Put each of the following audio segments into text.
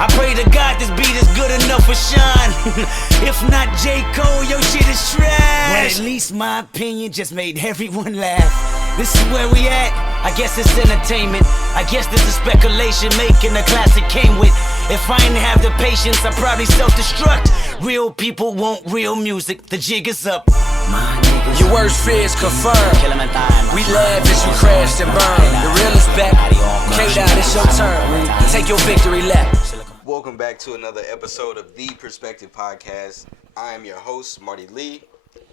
I pray to God this beat is good enough for Sean. If not J. Cole, your shit is trash. But at least my opinion just made everyone laugh. This is where we at. I guess it's entertainment. I guess this is speculation making the classic came with. If I didn't have the patience, I'd probably self-destruct. Real people want real music. The jig is up. Your worst fears confirmed. We laugh as you crashed and burned. The real is back. K-Dot, it's your turn. Take your victory lap. Welcome back to another episode of The Perspective Podcast. I am your host, Marty Lee.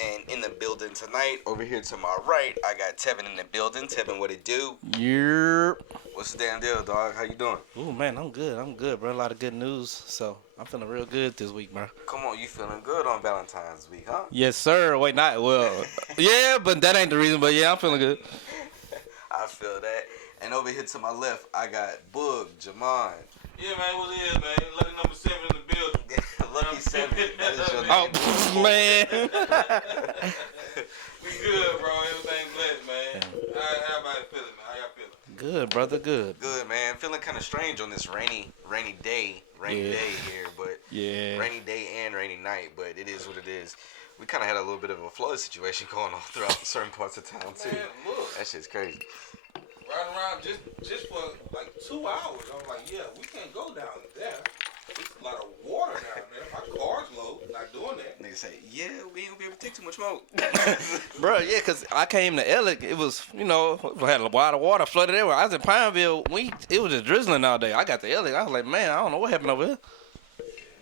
And in the building tonight, over here to my right, I got Tevin in the building. Tevin, what it do? Yep. What's the damn deal, dog? How you doing? Ooh, man, I'm good, bro. A lot of good news, so I'm feeling real good this week, bro. Come on, you feeling good on Valentine's week, huh? Yes, sir. Wait, not well. Yeah, but that ain't the reason. But yeah, I'm feeling good. I feel that. And over here to my left, I got Boog, Jamon. Yeah, man, what it is, man? Lucky number 7 in the building. Lucky 7. That is your name. Oh, man. We good, bro. Everything blessed, man. How about it feeling, man? How y'all feeling? Good, brother. Good. Good, man. Feeling kind of strange on this rainy day here, but rainy day and rainy night, but it is what it is. We kind of had a little bit of a flood situation going on throughout certain parts of town too. Man, look. That shit's crazy. Riding around just for like 2 hours. I'm like, yeah, we can't go down there. There's a lot of water down there. My car's low. Not doing that. Niggas say, yeah, we ain't gonna be able to take too much smoke. Bro, yeah, because I came to Ellick. It was, we had a lot of water flooded everywhere. I was in Pineville. It was just drizzling all day. I got to Ellick. I was like, man, I don't know what happened over here.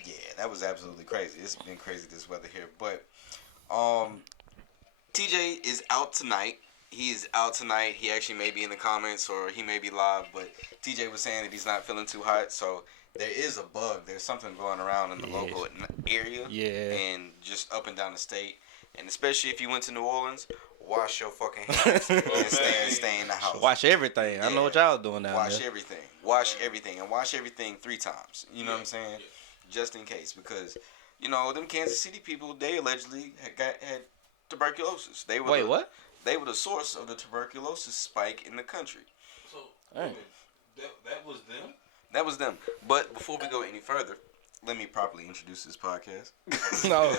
Yeah, that was absolutely crazy. It's been crazy this weather here. But TJ is out tonight. He is out tonight. He actually may be in the comments or he may be live, but TJ was saying that he's not feeling too hot, so there is a bug. There's something going around in the local area and just up and down the state. And especially if you went to New Orleans, wash your fucking hands and stay in the house. Wash everything. I know what y'all doing down there. Wash everything. And wash everything 3 times. You know what I'm saying? Just in case. Because, them Kansas City people, they allegedly had tuberculosis. Wait, what? They were the source of the tuberculosis spike in the country. So, that was them? That was them. But before we go any further, let me properly introduce this podcast. No.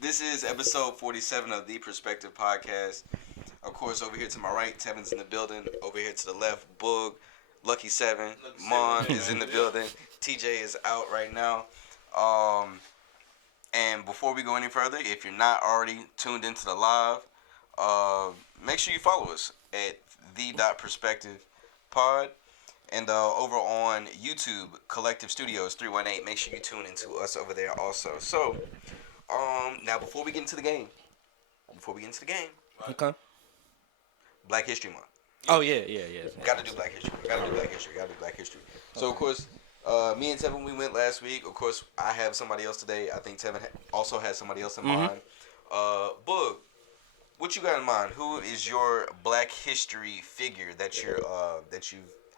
This is episode 47 of The Perspective Podcast. Of course, over here to my right, Tevin's in the building. Over here to the left, Boog, Lucky 7, Mon is in the building. TJ is out right now. And before we go any further, if you're not already tuned into the live, make sure you follow us at the.perspectivepod and over on YouTube, Collective Studios 318. Make sure you tune into us over there also. So, now before we get into the game, Okay. Black History Month. Oh, yeah. Got to do Black History. So, of course, me and Tevin, we went last week. Of course, I have somebody else today. I think Tevin also has somebody else in mind. Boog, what you got in mind? Who is your Black History figure that you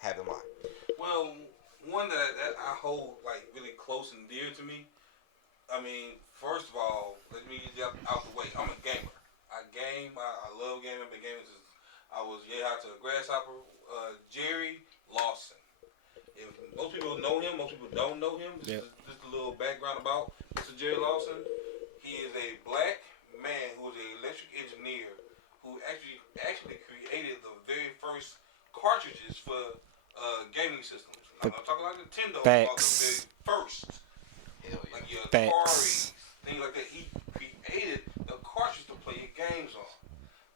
have in mind? Well, one that I hold like really close and dear to me. I mean, first of all, let me get out the way. I'm a gamer. I game. I love gaming. I've been gaming since I was out to the grasshopper. Jerry Lawson. If most people know him, most people don't know him. Just a little background about Mr. Jerry Lawson. He is a black man who is an electric engineer who actually created the very first cartridges for gaming systems. I'm talking like Nintendo. Facts. The very first. Hell yeah. Like your Facts. Atari, things like that. He created the cartridge to play your games on.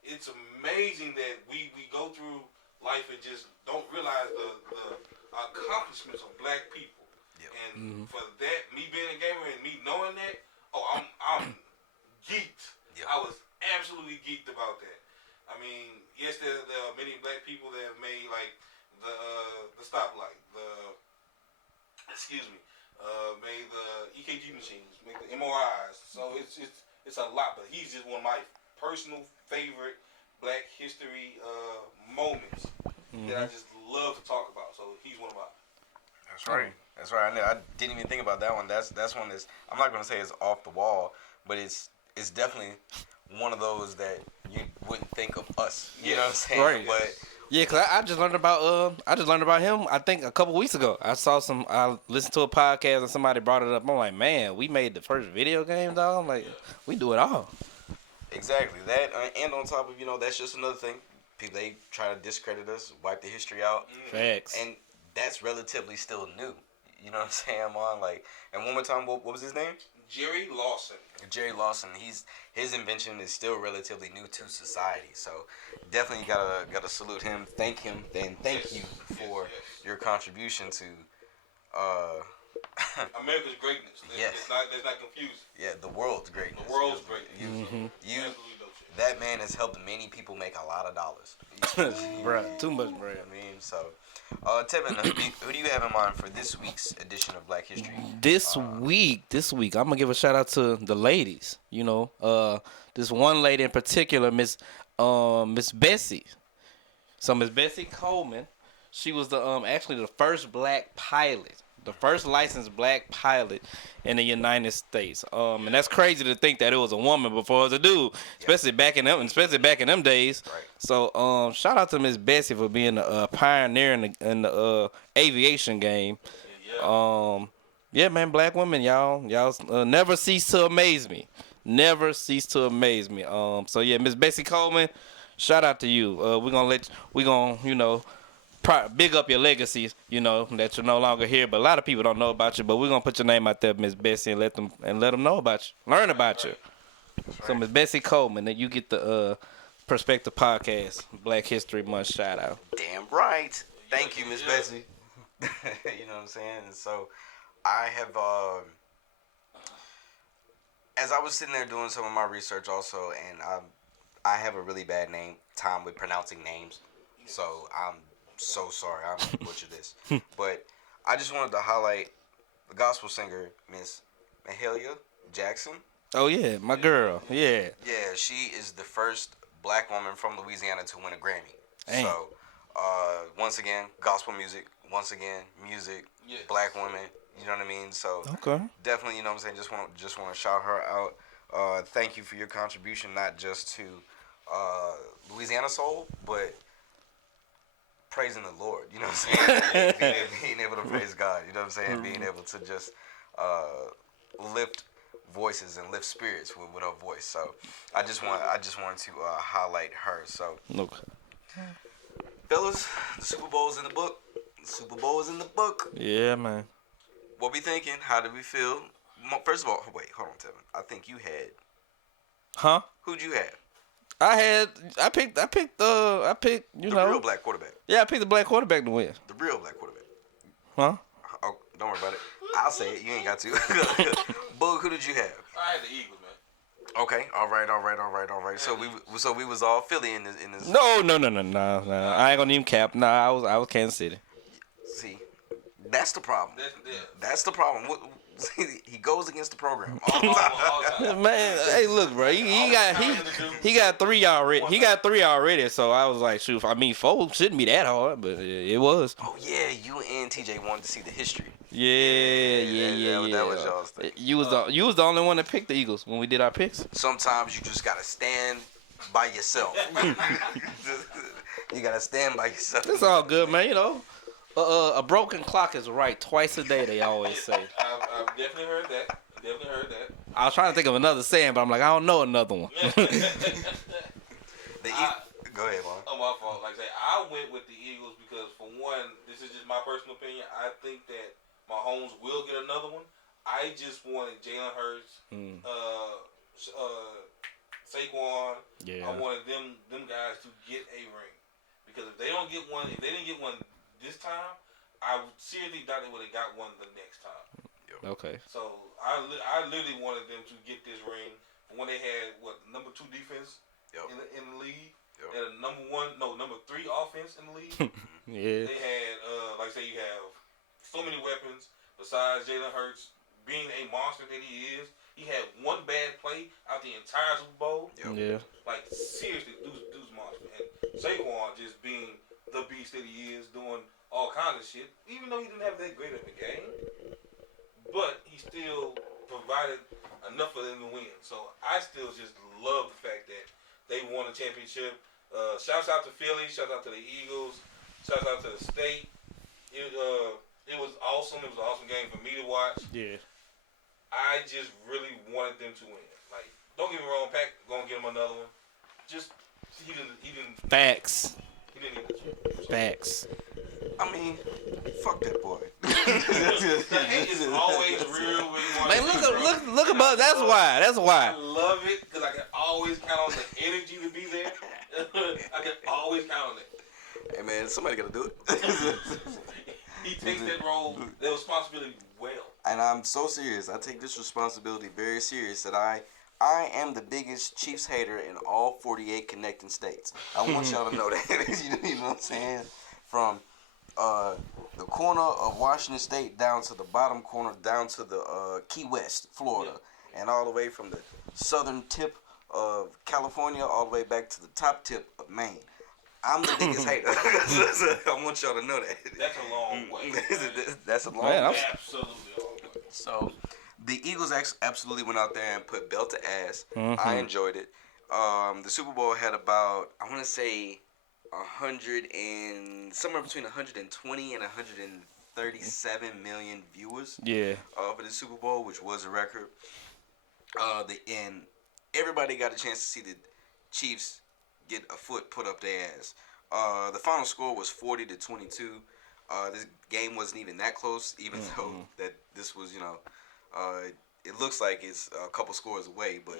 It's amazing that we go through life and just don't realize the accomplishments of black people. Yep. And for that, me being a gamer and me knowing that, I'm geeked. Yep. I was absolutely geeked about that. I mean, yes, there are many black people that have made like the stoplight, made the EKG machines, made the MRIs. So it's a lot, but he's just one of my personal favorite Black History moments that I just love to talk about. So he's one of mine. That's right. I didn't even think about that one. That's one that's, I'm not gonna say it's off the wall, but it's definitely one of those that you wouldn't think of us. You know what I'm saying? Right. But Yeah, cause I just learned about him. I think a couple weeks ago. I listened to a podcast and somebody brought it up. I'm like, man, we made the first video game, dog. I'm like, we do it all. Exactly that, and on top of that's just another thing. People they try to discredit us, wipe the history out, Facts. and that's relatively still new. You know what I'm saying, man? Like, and one more time, what was his name? Jerry Lawson. Jerry Lawson. His invention is still relatively new to society. So definitely gotta salute him, thank him, and thank you for your contribution to America's greatness. Yes. Let's not confuse it. Yeah, the world's greatness. The world's greatness. You Absolutely dope shit. that man has helped many people make a lot of dollars. Bruh, too much bread. I mean, so Tevin, who do you have in mind for this week's edition of Black History? This week, I'm gonna give a shout out to the ladies. This one lady in particular, Miss Bessie. So Miss Bessie Coleman, she was actually the first black pilot, the first licensed black pilot in the United States. And that's crazy to think that it was a woman before it was a dude, especially back in them days. Right. So shout out to Miss Bessie for being a pioneer in the aviation game. Yeah, man, black women, y'all never cease to amaze me. Never cease to amaze me. So yeah, Miss Bessie Coleman, shout out to you. We're gonna big up your legacy, that you're no longer here. But a lot of people don't know about you. But we're gonna put your name out there, Miss Bessie, and let them know about you, learn about you. So Miss Bessie Coleman, then you get the Perspective Podcast Black History Month shout out. Damn right. Thank you, Miss Bessie. You know what I'm saying? And so I have, as I was sitting there doing some of my research also, and I have a really bad time with pronouncing names. So I'm so sorry. I'm going to butcher this. But I just wanted to highlight the gospel singer, Miss Mahalia Jackson. Oh, yeah, my girl. Yeah. Yeah, she is the first black woman from Louisiana to win a Grammy. Dang. So, once again, gospel music. Once again, music, black women. You know what I mean? So, Okay. definitely, you know what I'm saying? Just want to shout her out. Thank you for your contribution, not just to Louisiana soul, but praising the Lord. You know what I'm saying? being able to praise God. You know what I'm saying? Being able to just lift voices and lift spirits with her voice. So I just wanted to highlight her. So Okay. fellas, the Super Bowl is in the book. The Super Bowl is in the book. Yeah, man. What we thinking? How did we feel? First of all, wait, hold on, Tevin. I think you had. Huh? Who'd you have? I picked The real black quarterback. Yeah, I picked the black quarterback to win. The real black quarterback. Huh? Oh, don't worry about it. I'll say it. You ain't got to. Boog, who did you have? I had the Eagles, man. Okay. All right. So we was all Philly in this. No. I ain't gonna even cap. Nah, I was Kansas City. See, that's the problem. That's the problem. He goes against the program. Man, hey, look, bro. He got 3 already. He got 3 already. So I was like, shoot. I mean, 4 shouldn't be that hard, but it was. Oh yeah, you and TJ wanted to see the history. Yeah. That was y'all's thing. You was the only one that picked the Eagles when we did our picks. Sometimes you just gotta stand by yourself. You gotta stand by yourself. It's all good, man. A broken clock is right twice a day. They always say. I've definitely heard that. I was trying to think of another saying, but I'm like, I don't know another one. Go ahead, Mom. Oh, my fault. Like I say, I went with the Eagles because, for one, this is just my personal opinion. I think that Mahomes will get another one. I just wanted Jalen Hurts, Saquon. Yeah. I wanted them guys to get a ring, because if they didn't get one this time, I seriously doubt they would have got one the next time. Okay. So I literally wanted them to get this ring when they had number 2 defense in the league. Yep. They had number 3 offense in the league. Yeah. They had like I say, you have so many weapons besides Jalen Hurts being a monster that he is. He had one bad play out the entire Super Bowl. Yep. Yeah. Like, seriously, dude's monster. And Saquon just being the beast that he is, doing all kinds of shit. Even though he didn't have that great of a game, but he still provided enough for them to win. So I still just love the fact that they won a championship. Shouts out to Philly. Shouts out to the Eagles. Shouts out to the state. It was awesome. It was an awesome game for me to watch. Yeah. I just really wanted them to win. Like, don't get me wrong, Pac gonna get him another one. Just he didn't. Facts. He didn't need to. Facts. I mean, fuck that boy. The hate is always real when you want Man, to look above. That's why. I love it because I can always count on the energy to be there. I can always count on it. Hey man, somebody gotta do it. He takes that role, that responsibility well. And I'm so serious. I take this responsibility very serious. That I am the biggest Chiefs hater in all 48 connecting states. I want y'all to know that. You know what I'm saying? From the corner of Washington State down to the bottom corner, down to the Key West, Florida, and all the way from the southern tip of California all the way back to the top tip of Maine. I'm the biggest hater. I want y'all to know that. That's a long way. That's a long Man, way. Absolutely a long way. So, the Eagles absolutely went out there and put belt to ass. Mm-hmm. I enjoyed it. The Super Bowl had about, I want to say, 100 and somewhere between 120 and 137 million viewers. Yeah. For the Super Bowl, which was a record. And everybody got a chance to see the Chiefs get a foot put up their ass. The final score was 40-22. This game wasn't even that close, even though that this was, it looks like it's a couple scores away, but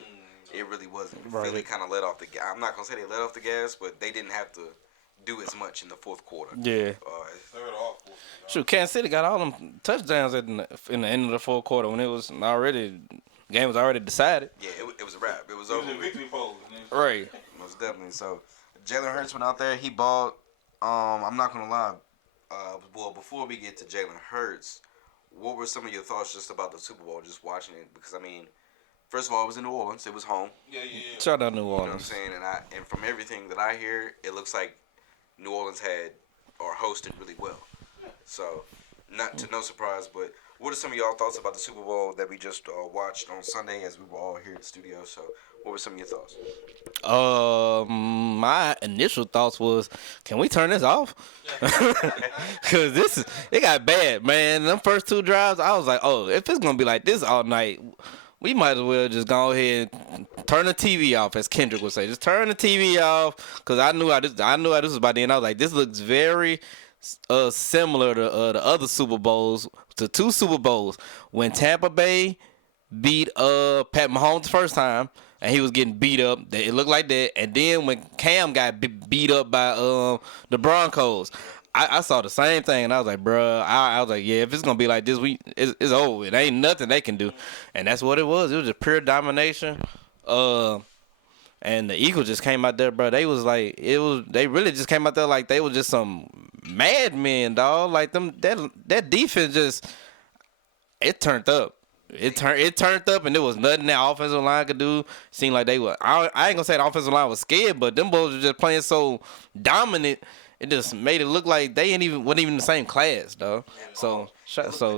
it really wasn't. Right. Philly kind of let off the gas. I'm not gonna say they let off the gas, but they didn't have to do as much in the fourth quarter. Yeah. Third off. Shoot, Kansas City got all them touchdowns in the end of the fourth quarter when it was already game was already decided. Yeah, it was a wrap. It was It was over. a victory pose. Right. Most definitely. So, Jalen Hurts went out there. He balled. I'm not gonna lie. Well, before we get to Jalen Hurts, what were some of your thoughts just about the Super Bowl, just watching it? Because I mean, first of all, it was in New Orleans. It was home. Yeah. Shout out New You know what I'm Orleans. saying? And from everything that I hear, it looks like New Orleans had or hosted really well. So, not to no surprise, but what are some of y'all thoughts about the Super Bowl that we just watched on Sunday as we were all here at the studio? So, what were some of your thoughts? My initial thoughts was, can we turn this off? Cause it got bad, man. Them first two drives, I was like, oh, if it's gonna be like this all night, we might as well just go ahead and turn the TV off, as Kendrick would say. Just turn the TV off, cause I knew how this was about to end. I was like, this looks very similar to the other Super Bowls, to two Super Bowls when Tampa Bay beat Pat Mahomes the first time, and he was getting beat up. It looked like that. And then when Cam got beat up by the Broncos, I saw the same thing, and I was like, bruh, I was like, yeah, if it's gonna be like this, it's over. It ain't nothing they can do, and that's what it was. It was just pure domination. And the Eagles just came out there, bro. They was like, they really just came out there like they was just some madmen, dog. Like that defense just, it turned up. It turned up, and there was nothing that offensive line could do. Seemed like they were. I ain't gonna say the offensive line was scared, but them boys were just playing so dominant. It just made it look like they wasn't even the same class, dog. So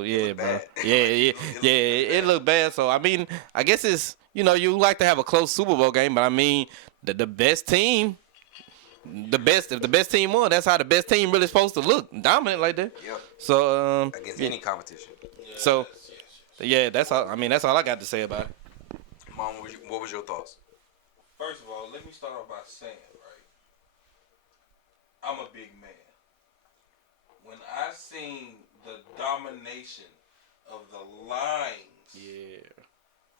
yeah, bro. Yeah. It looked bad. So I mean, I guess it's, you like to have a close Super Bowl game, but I mean, the best team. If the best team won, that's how the best team really supposed to look, dominant like that. Yep. So Against any competition. So yeah, that's all. I mean, that's all I got to say about it. Mom, what was your thoughts? First of all, let me start off by saying, right, I'm a big man. When I seen the domination of the lines,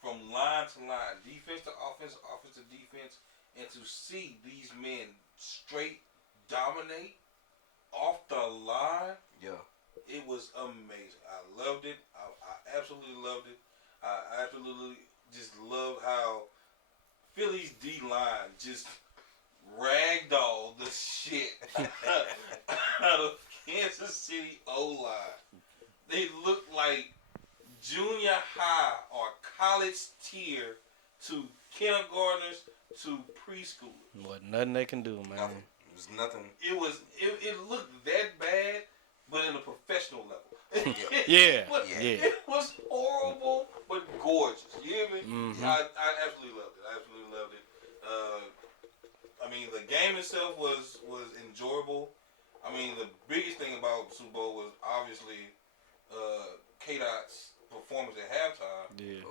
from line to line, defense to offense, offense to defense, and to see these men straight dominate off the line, it was amazing. I loved it. I absolutely loved it. I absolutely just love how Philly's D-line just ragdolled the shit out of Kansas City O-line. They looked like junior high or college tier to kindergartners to preschoolers. What nothing they can do, man. Nothing. It was nothing. It looked that bad, but in a professional level. Yeah. It was horrible, but gorgeous. You hear me? Mm-hmm. I absolutely loved it. I mean, the game itself was enjoyable. I mean, the biggest thing about the Super Bowl was obviously K-Dot's performance at halftime. Yeah.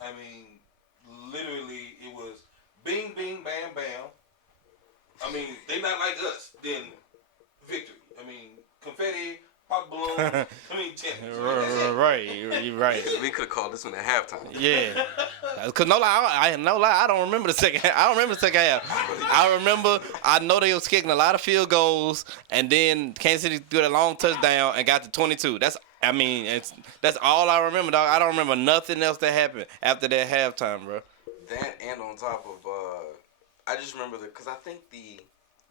I mean, literally, it was bing, bing, bam, bam. I mean, they not like us. Then victory. I mean, confetti, pop balloons. I mean, tennis. Right, you're right. We could have called this one at halftime. Yeah. Cause no lie, I don't remember the second. I don't remember the second half. I know they was kicking a lot of field goals, and then Kansas City threw a long touchdown and got to 22. That's all I remember, dog. I don't remember nothing else that happened after that halftime, bro. That and on top of, I just remember because I think the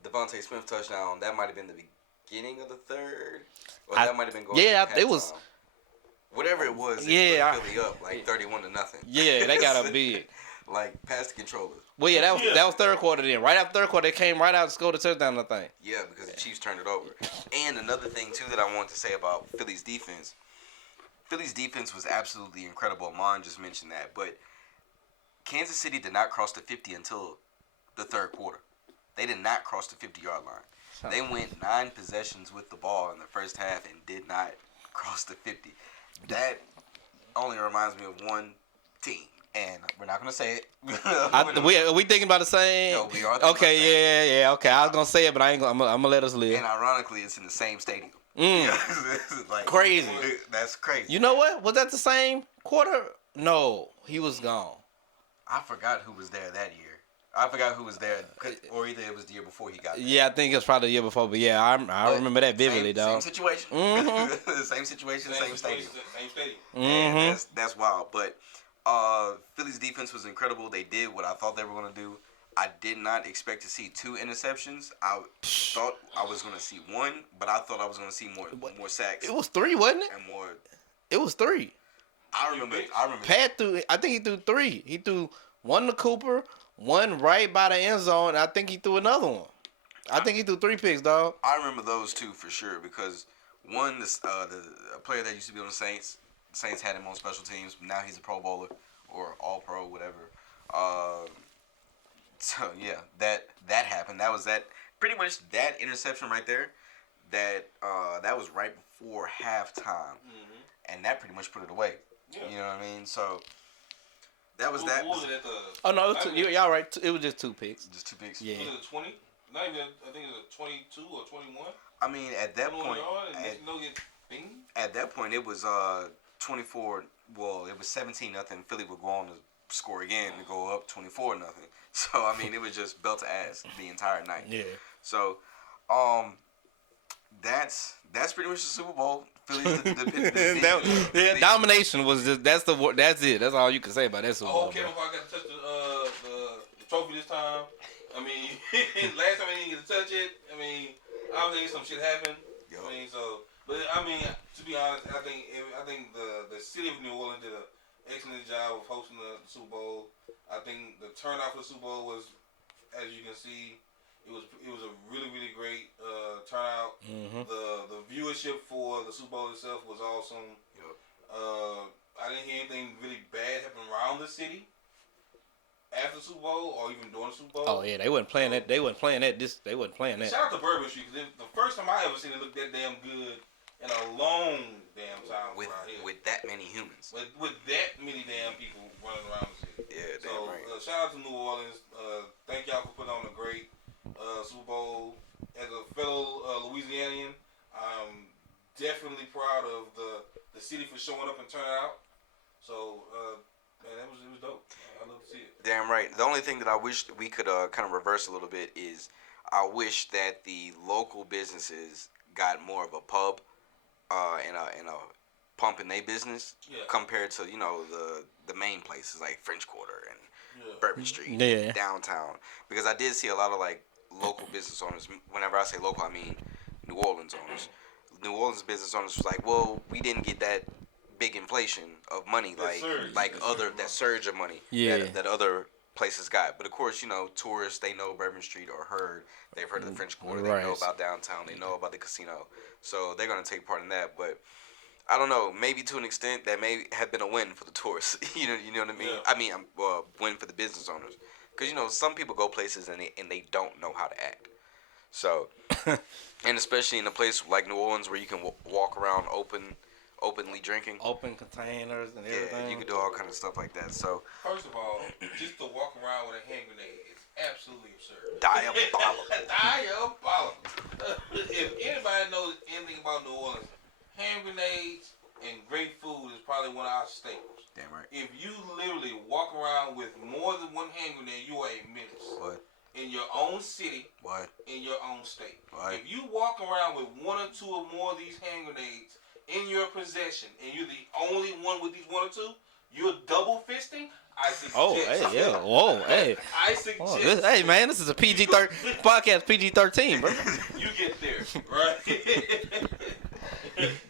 Devontae Smith touchdown, that might have been the beginning of the third, or that might have been going. Yeah, to it was. Whatever it was, Yeah, put Philly up like 31-0. Yeah, they got a big. Like past the controllers. Well, yeah, that was third quarter then. Right after third quarter, they came right out and scored a touchdown, I think. Yeah, because the Chiefs turned it over. And another thing too that I wanted to say about Philly's defense. Philly's defense was absolutely incredible. Amon just mentioned that, but Kansas City did not cross the 50 until the third quarter. They did not cross the 50-yard line. They went 9 possessions with the ball in the first half and did not cross the 50. That only reminds me of one team, and we're not gonna say it. Are we thinking about the same? No, we are. Okay, yeah. Okay, I was gonna say it, but I'm gonna let us live. And ironically, it's in the same stadium. Like, Crazy. That's crazy. You know what? Was that the same quarter? No, he was gone. I forgot who was there that year. I forgot who was there, or either it was the year before he got there. Yeah, I think it was probably the year before, but yeah, I remember that vividly, dog. Same situation. Mm-hmm. Same situation, same stadium. Same stadium. Mm-hmm. And that's wild. But Philly's defense was incredible. They did what I thought they were going to do. I did not expect to see 2 interceptions. I thought I was going to see 1, but I thought I was going to see more sacks. It was 3, wasn't it? And more. It was 3. I remember. Pat threw. I think he threw 3. He threw 1 to Cooper, 1 right by the end zone, and I think he threw another one. I think he threw 3 picks, dog. I remember those 2 for sure because one, the player that used to be on the Saints had him on special teams. Now he's a Pro Bowler or All Pro, whatever. So yeah, that happened. That was that. Pretty much that interception right there. That was right before halftime, and that pretty much put it away. Yeah. You know what I mean? So that was that. What was it at the? Oh no, y'all right. It was just 2 picks. Just 2 picks. Yeah. Was it a 20? Not even. I think it was a 22 or 21. I mean, at that point, it was 24. Well, it was 17-0. Philly would go on to score again to go up 24-0. So I mean, it was just belt to ass the entire night. Yeah. So, that's pretty much the Super Bowl. Philly's domination was just that's it. That's all you can say about that Super Bowl. Okay, before I got to touch the trophy this time. I mean, last time I didn't get to touch it. I mean, obviously some shit happened. Yo. I mean, but I mean, to be honest, I think the city of New Orleans did an excellent job of hosting the Super Bowl. I think the turnout for the Super Bowl was, as you can see, it was a really, really great turnout. Mm-hmm. The viewership for the Super Bowl itself was awesome. Yep. I didn't hear anything really bad happen around the city after the Super Bowl or even during the Super Bowl. Oh yeah, they wasn't playing that. They wasn't playing that. Shout out to Bourbon Street because the first time I ever seen it look that damn good in a long damn time with that many humans. With that many damn people running around the city. Yeah, so, damn right. Shout out to New Orleans. Thank y'all for putting on a great Super Bowl. As a fellow Louisianian, I'm definitely proud of the city for showing up and turning out. So, man, it was dope. I love to see it. Damn right. The only thing that I wish we could kind of reverse a little bit is I wish that the local businesses got more of a pub and a pump in their business compared to the main places like French Quarter and Bourbon Street, downtown. Because I did see a lot of like local business owners. Whenever I say local, I mean New Orleans owners. New Orleans business owners was like, well, we didn't get that big inflation of money that surge of money that other places got. But of course, tourists, they know Bourbon Street or they've heard of the French Quarter, they know about downtown, they know about the casino, so they're gonna take part in that. But I don't know, maybe to an extent that may have been a win for the tourists. you know what I mean? Yeah. I mean, win for the business owners because some people go places and they don't know how to act. So, and especially in a place like New Orleans where you can walk around openly drinking. Open containers and everything. Yeah, you can do all kind of stuff like that. So, First of all, just to walk around with a hand grenade is absolutely absurd. diabolical. Diabolical. If anybody knows anything about New Orleans, hand grenades and great food is probably one of our staples. Damn right. If you literally walk around with more than one hand grenade, you are a menace. What? In your own city, What? in your own state. What? If you walk around with one or two or more of these hand grenades in your possession, and you're the only one with these one or two, you're double fisting. I suggest. Oh, hey, yeah. Whoa, hey. I suggest. Oh, hey, man, this is a PG-13 podcast, PG-13, bro. You get there, right?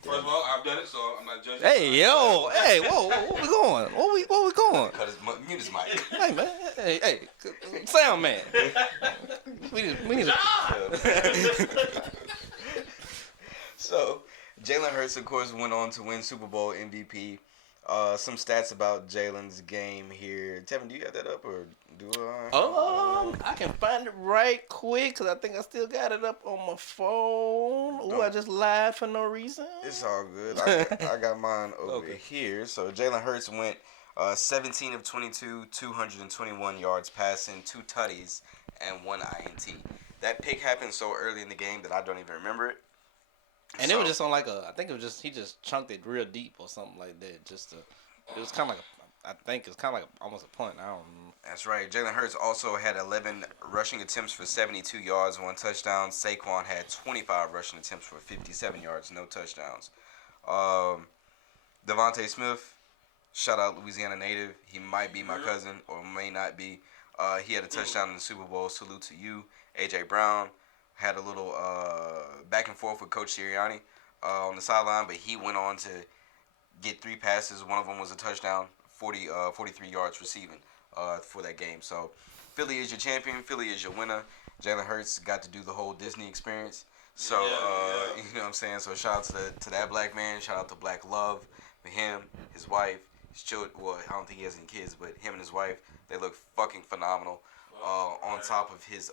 First of all, I've done it, so I'm not judging. Hey, yo, hey, whoa, where we going? Where we going? Cut mute his mic. Hey, man, hey, sound man. We need to. So, Jalen Hurts, of course, went on to win Super Bowl MVP. Some stats about Jalen's game here. Tevin, do you have that up or do I can find it right quick because I think I still got it up on my phone. Ooh, I just lied for no reason. It's all good. I got mine over here. So Jalen Hurts went 17 of 22, 221 yards passing, 2 tutties, and 1 INT. That pick happened so early in the game that I don't even remember it. And it was just on I think it was just, he just chunked it real deep or something like that. It was kind of like I think it's kind of like almost a punt. I don't know. That's right. Jalen Hurts also had 11 rushing attempts for 72 yards, 1 touchdown. Saquon had 25 rushing attempts for 57 yards, no touchdowns. Devontae Smith, shout out Louisiana native. He might be my cousin or may not be. He had a touchdown in the Super Bowl. Salute to you. A.J. Brown had a little back and forth with Coach Sirianni on the sideline, but he went on to get 3 passes. One of them was a touchdown, 43 yards receiving for that game. So Philly is your champion. Philly is your winner. Jalen Hurts got to do the whole Disney experience. So, you know what I'm saying? So shout out to that black man. Shout out to Black Love for him, his wife, his children. Well, I don't think he has any kids, but him and his wife, they look fucking phenomenal. On top of his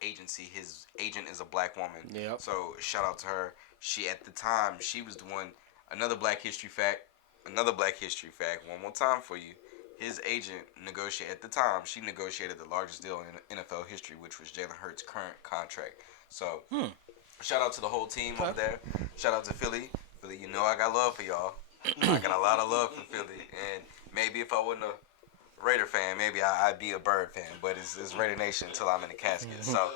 agency, his agent is a black woman. Yep. So shout out to her. She at the time, she was the one. Another Black History fact. One more time for you. His agent negotiated she negotiated the largest deal in NFL history, which was Jalen Hurts' current contract. So shout out to the whole team up there. Shout out to Philly. Philly, you know I got love for y'all. I got a lot of love for Philly, and maybe if I wasn't a Raider fan, maybe I'd be a Bird fan, but it's Raider Nation until I'm in the casket. So,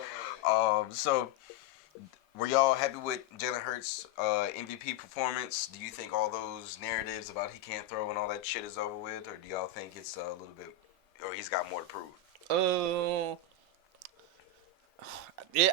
so were y'all happy with Jalen Hurts' MVP performance? Do you think all those narratives about he can't throw and all that shit is over with, or do y'all think it's a little bit, or he's got more to prove? Yeah,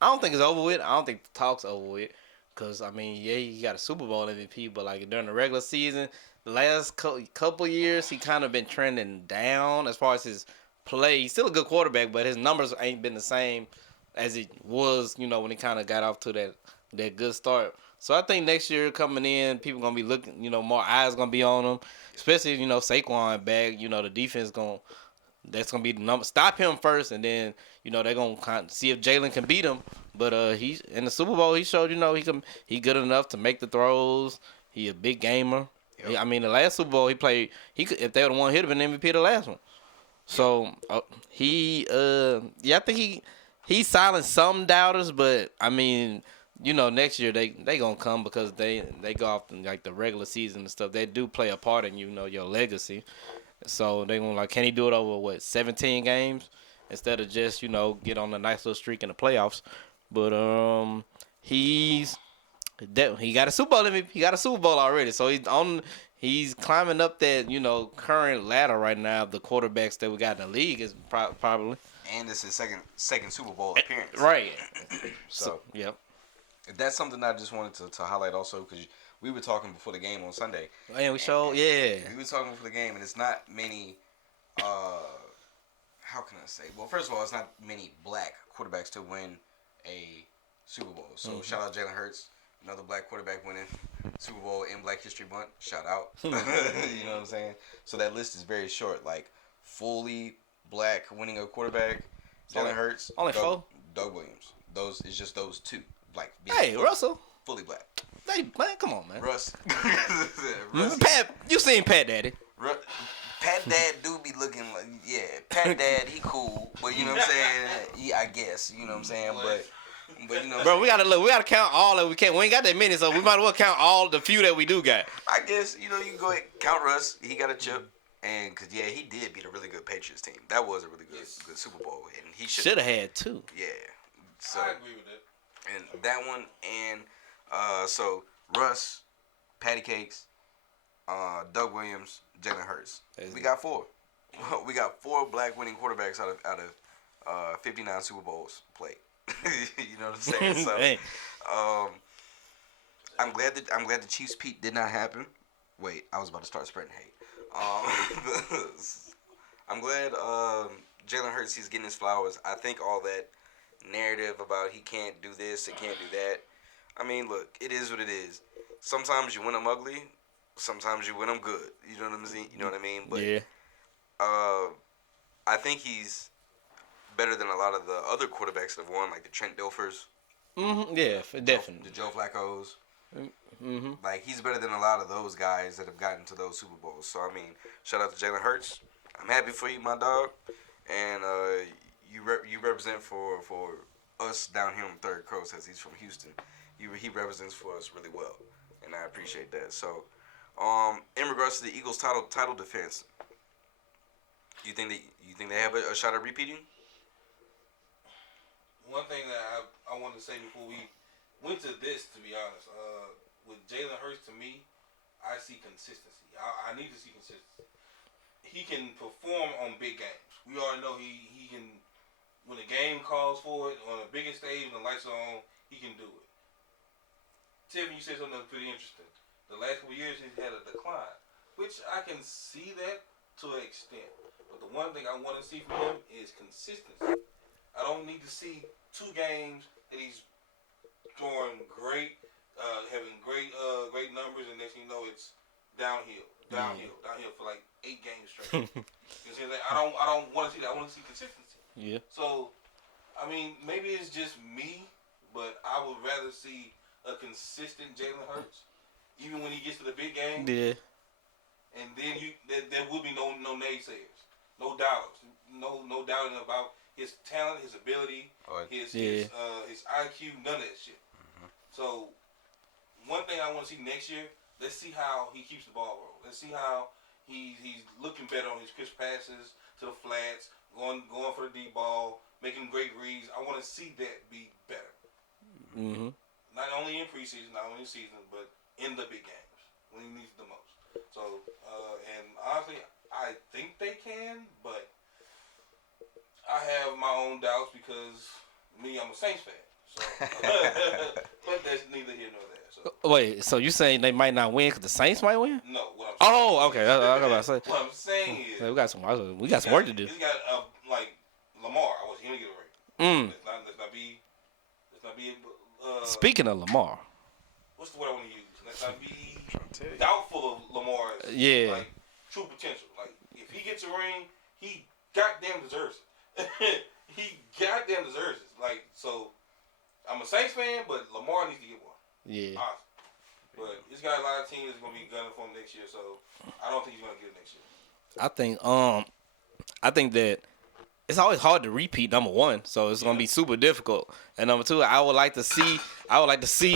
I don't think it's over with. I don't think the talk's over with. Because, I mean, yeah, he got a Super Bowl MVP, but, like, during the regular season, the last couple years, he kind of been trending down as far as his play. He's still a good quarterback, but his numbers ain't been the same as it was, when he kind of got off to that good start. So I think next year coming in, people going to be looking, more eyes going to be on him, especially, Saquon back. The defense that's going to be the number. Stop him first, and then, they're going to kind of see if Jalen can beat him. But he's in the Super Bowl. He showed, he good enough to make the throws. He a big gamer. Yep. The last Super Bowl he played, if they would have won, he'd have been MVP of the last one. So I think he silenced some doubters. But next year they gonna come because they go off in, like, the regular season and stuff. They do play a part in your legacy. So they gonna can he do it over 17 games instead of just get on a nice little streak in the playoffs. But he got a Super Bowl MVP. He got a Super Bowl already, so he's climbing up that current ladder right now of the quarterbacks that we got in the league is probably. And this is second Super Bowl appearance. Right. So yep. That's something I just wanted to highlight also because we were talking before the game on Sunday. And we showed, We were talking before the game, and it's not many. How can I say? Well, first of all, it's not many black quarterbacks to win a Super Bowl. So shout out Jalen Hurts, another black quarterback winning Super Bowl in Black History Month. Shout out. You know what I'm saying? So that list is very short. Like fully black winning a quarterback. Jalen Hurts. Only four? Doug Williams. It's just those two. Like, Hey, Russell. Fully black. Hey, man, come on, man. Russ. Pat, you seen Pat Daddy. Pat Dad do be looking like, yeah, Pat Dad, he cool. But you know what I'm saying? Yeah, I guess. You know what I'm saying? But you know. Bro, we gotta count all that we can. We ain't got that many, so we might as well count all the few that we do got. I guess, you know, you can go ahead and count Russ. He got a chip. And, because, yeah, he did beat a really good Patriots team. That was a really good Super Bowl. And he should have had two. Yeah. So, I agree with that. And that one, and so Russ, Patty Cakes, Doug Williams, Jalen Hurts. We got four. We got four black winning quarterbacks out of 59 Super Bowls played. You know what I'm saying? So, I'm glad the Chiefs Pete did not happen. Wait, I was about to start spreading hate. I'm glad Jalen Hurts, he's getting his flowers. I think all that narrative about he can't do this, he can't do that. I mean, look, it is what it is. Sometimes you win them ugly, sometimes you win them good. You know what I'm saying? You know what I mean? But yeah. I think he's better than a lot of the other quarterbacks that have won, like the Trent Dilfers. Mm-hmm. Yeah, definitely. The Joe Flacco's. Mm-hmm. Like, he's better than a lot of those guys that have gotten to those Super Bowls. So, I mean, shout out to Jalen Hurts. I'm happy for you, my dog. And you represent for us down here on the Third Coast, as he's from Houston. He represents for us really well, and I appreciate that. So, in regards to the Eagles' title defense, you think they have a shot at repeating? One thing that I want to say before we went to this, to be honest, with Jalen Hurts, to me, I see consistency. I need to see consistency. He can perform on big games. We already know he can, when the game calls for it, on the biggest stage, when the lights are on, he can do it. Tiffany, you said something that's pretty interesting. The last couple of years, he's had a decline, which I can see that to an extent. But the one thing I want to see from him is consistency. I don't need to see 2 games that he's scoring great, having great numbers, and next thing you know, it's downhill for like 8 games straight. You see, like, I don't want to see that. I want to see consistency. Yeah. So, I mean, maybe it's just me, but I would rather see a consistent Jalen Hurts, even when he gets to the big game. Yeah. And then there will be no naysayers, no doubters, no doubting about his talent, his ability, his IQ, none of that shit. Mm-hmm. So, one thing I want to see next year, let's see how he keeps the ball rolling. Let's see how he's looking better on his crisp passes to the flats, going for the deep ball, making great reads. I want to see that be better. Mm-hmm. Not only in preseason, not only in season, but in the big games when he needs the most. So, and honestly, I think they can, but I have my own doubts because I'm a Saints fan. So, but that's neither here nor there. So. Wait, so you saying they might not win because the Saints might win? No, what I'm saying. Oh, okay. I was about to say. What I'm saying is, we got some work to do. He's got like Lamar. I was gonna get a ring. Let's not be. Speaking of Lamar, what's the word I want to use? Let's not be doubtful of Lamar's like true potential. Like, if he gets a ring, he goddamn deserves it. He goddamn deserves it. Like, so I'm a Saints fan, but Lamar needs to get one. Yeah. Honestly. But he's got a lot of teams that's gonna be gunning for him next year, so I don't think he's gonna get it next year. I think that it's always hard to repeat, number one, so it's gonna be super difficult. And number two, I would like to see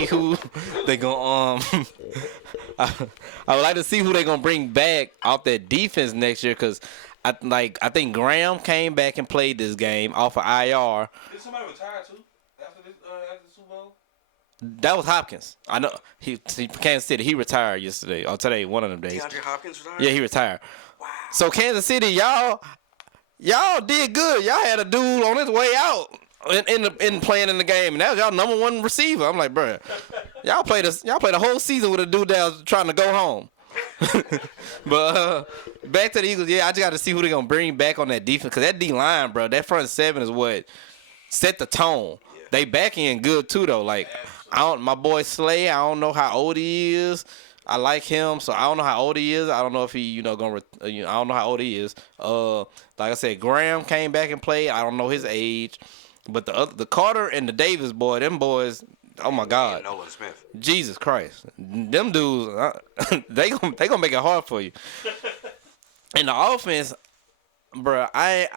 who they gonna I would like to see who they gonna bring back off that defense next year, because I think Graham came back and played this game off of IR. Did somebody retire too after the Super Bowl? That was Hopkins. I know he Kansas City. He retired yesterday or today, one of them days. DeAndre Hopkins retired? Yeah, he retired. Wow. So Kansas City, y'all did good. Y'all had a dude on his way out in playing in the game, and that was y'all number one receiver. I'm like, bro, y'all played a whole season with a dude that was trying to go home. But back to the Eagles, I just got to see who they're gonna bring back on that defense, because that D line, bro, that front seven is what set the tone. Yeah. They back in good too though. Like, my boy Slay, I don't know how old he is. I like him, so I don't know how old he is. I don't know if he, gonna. I don't know how old he is. Like I said, Graham came back and played. I don't know his age, but the Carter and the Davis boy, them boys. Oh my God, And Nolan Smith. Jesus Christ, them dudes, they gonna make it hard for you. In the offense, bro, I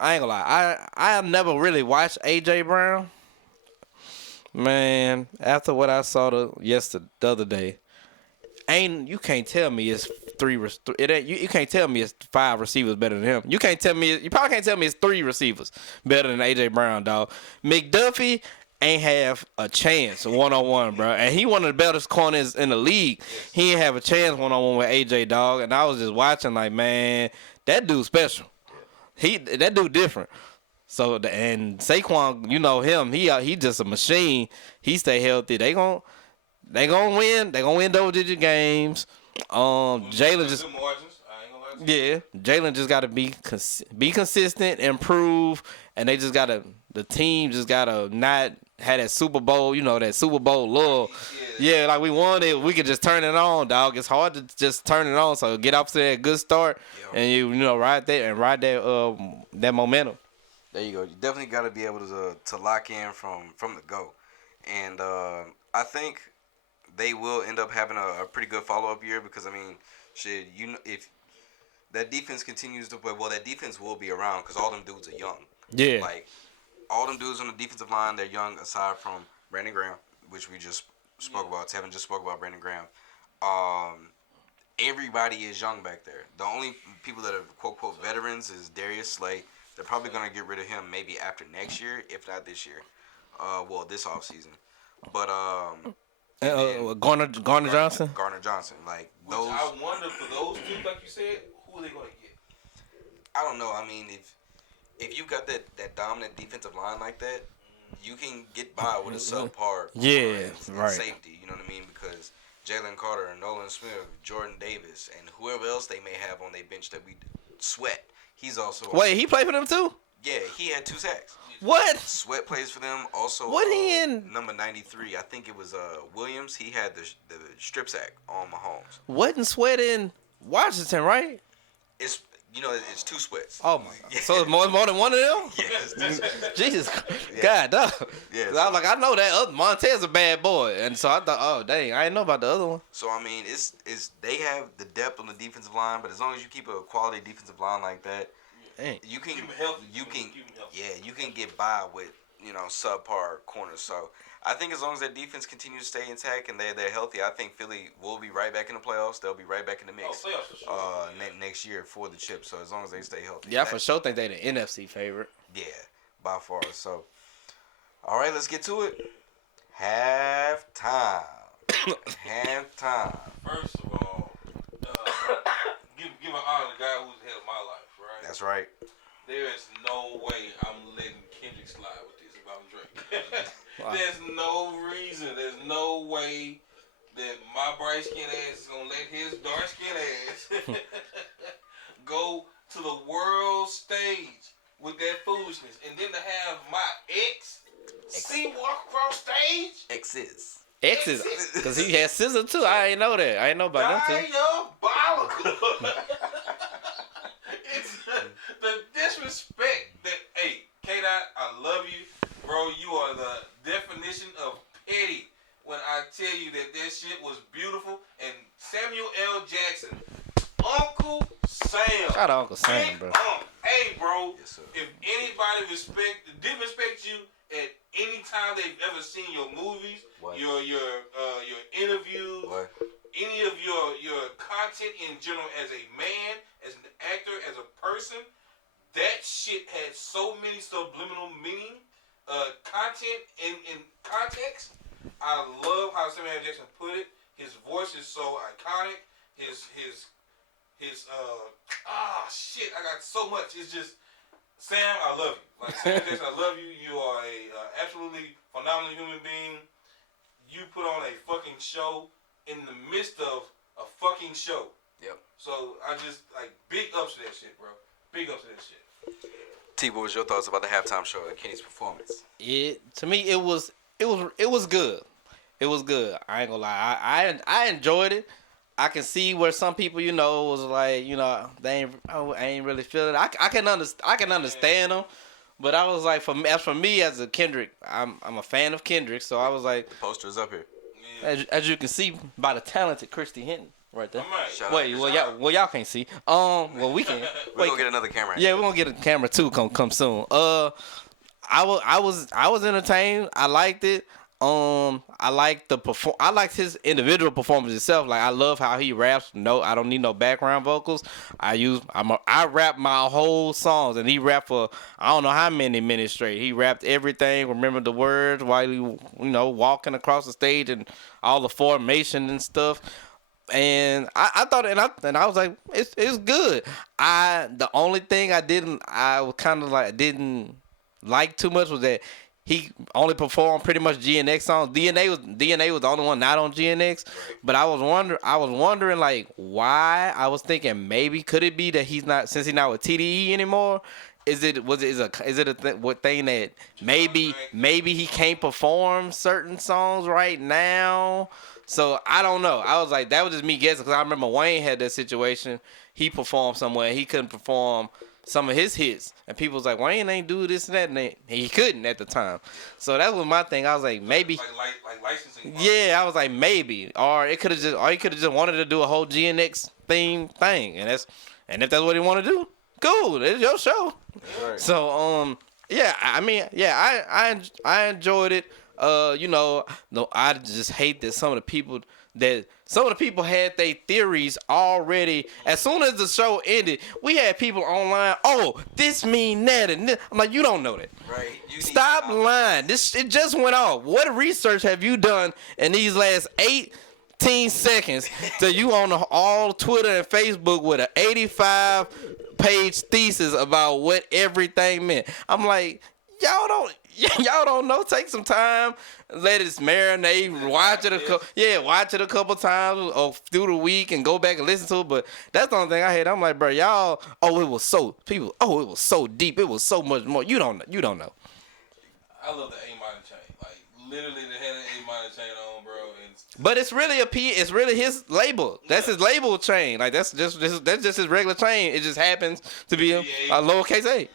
ain't gonna lie, I never really watched AJ Brown. Man, after what I saw the other day. You can't tell me it's you can't tell me it's 5 receivers better than him. You probably can't tell me it's 3 receivers better than AJ Brown, dog. McDuffie ain't have a chance 1-on-1, bro. And he one of the best corners in the league. He ain't have a chance 1-on-1 with AJ, dog. And I was just watching like, man, that dude special. That dude different. So and Saquon, you know him. He just a machine. He stay healthy. They gonna win. They gonna win double-digit games. Jalen just Jalen just gotta be consistent, improve, and they just gotta. The team just gotta not have that Super Bowl. That Super Bowl love. Yeah, like we won it. We could just turn it on, dog. It's hard to just turn it on. So get off to that good start, and ride that momentum. There you go. You definitely got to be able to lock in from the go, and I think they will end up having a pretty good follow-up year because, I mean, shit, if that defense continues to play, well, that defense will be around because all them dudes are young. Yeah. Like, all them dudes on the defensive line, they're young aside from Brandon Graham, which we just spoke about. Tevin just spoke about Brandon Graham. Everybody is young back there. The only people that are, quote-unquote, veterans is Darius Slay. They're probably going to get rid of him maybe after next year, if not this year. This offseason. But, Garner Johnson? Garner Johnson. Like, those. I wonder for those two, like you said, who are they going to get? I don't know. I mean, if you got that dominant defensive line like that, you can get by with a subpar safety. You know what I mean? Because Jalen Carter and Nolan Smith, Jordan Davis, and whoever else they may have on their bench that we Sweat. He's also. Wait, he played for them too? Yeah, he had 2 sacks. What? Sweat plays for them. Also, what he in? Number 93. I think it was Williams. He had the strip sack on Mahomes. Wasn't Sweat in Washington, right? It's 2 Sweats. Oh my God. Yeah. So it's more than one of them? Yes. Jesus. Yeah. God, dog. Yeah. So I was like, I know that other Montez a bad boy, and so I thought, oh dang, I didn't know about the other one. So I mean, it's they have the depth on the defensive line, but as long as you keep a quality defensive line like that, you can you can get by with subpar corners. So I think as long as that defense continues to stay intact and they're healthy, I think Philly will be right back in the playoffs. They'll be right back in the mix next year for the chip. So as long as they stay healthy. Yeah, I for sure think they the NFC favorite. Yeah, by far. So, all right, let's get to it. Halftime. Halftime. First of all, give an honor to the guy who's ahead of my life, right? That's right. There is no way I'm letting Kendrick slide with this if I'm Drake. Wow. There's no reason. There's no way that my bright skin ass is gonna let his dark skin ass go to the world stage with that foolishness, and then to have my ex see walk across stage. Exes, because he had scissor too. I ain't know that. I ain't know about that too. Diabolical. It's the disrespect that. Hey, K-Dot, I love you, bro. You are the definition of petty. When I tell you that shit was beautiful, and Samuel L. Jackson, Uncle Sam. Shout out Uncle Sam, bro. Hey, bro. Yes, sir. If anybody didn't respect you at any time they've ever seen your movies, your interviews, any of your content in general as a man, as an actor, as a person, that shit had so many subliminal meaning, content in context. I love how Samuel L. Jackson put it. His voice is so iconic. His shit. I got so much. It's just Sam. I love you. Like Samuel Jackson, I love you. You are a absolutely phenomenal human being. You put on a fucking show in the midst of a fucking show. Yep. So I just big ups to that shit, bro. Big ups to that shit. T, what was your thoughts about the halftime show and Kenny's performance? To me, it was good. It was good. I ain't gonna lie. I enjoyed it. I can see where some people, was like, they ain't really feeling it. I can understand them, but I was like, for me as a Kendrick, I'm a fan of Kendrick, so I was like, The poster's up here. as you can see by the talented Christy Hinton right there. Shout Wait, out. y'all can't see. Well, we can. We're gonna get another camera. Yeah, we're gonna get a camera too. Come soon. I was entertained. I liked it. I liked his individual performance itself. Like, I love how he raps. No, I don't need no background vocals. I rap my whole songs, and he rapped for I don't know how many minutes straight. He rapped everything. Remember the words while he walking across the stage and all the formation and stuff. And I thought, and I was like, it's good. The only thing didn't like too much was that he only performed pretty much GNX songs. DNA was the only one not on GNX. But I was wondering like why. I was thinking maybe could it be that he's not with TDE anymore? Is it a thing that maybe he can't perform certain songs right now? So I don't know. I was like, that was just me guessing because I remember Wayne had that situation. He performed somewhere and he couldn't perform some of his hits, and people was like, Wayne ain't do this and that, and he couldn't at the time. So that was my thing. I was like, maybe, like licensing. yeah, I was like, maybe, or he could have just wanted to do a whole GNX theme thing, and if that's what he wanted to do, cool, it's your show. Right. So yeah, I mean, yeah, I enjoyed it. No, I just hate that some of the people had their theories already. As soon as the show ended, we had people online. Oh, this mean that, and this. I'm like, you don't know that. Right. Stop lying. It just went off. What research have you done in these last 18 seconds that you on all Twitter and Facebook with an 85-page thesis about what everything meant? I'm like, y'all don't know. Take some time, let it marinate. Watch it a couple times or through the week, and go back and listen to it. But that's the only thing I had. I'm like, bro, y'all. It was so deep. It was so much more. You don't know. I love the A minor chain. Like literally, they had an A minor chain on, bro. But it's really it's really his label. That's his label chain. Like that's just his regular chain. It just happens to be a lowercase a. Yeah.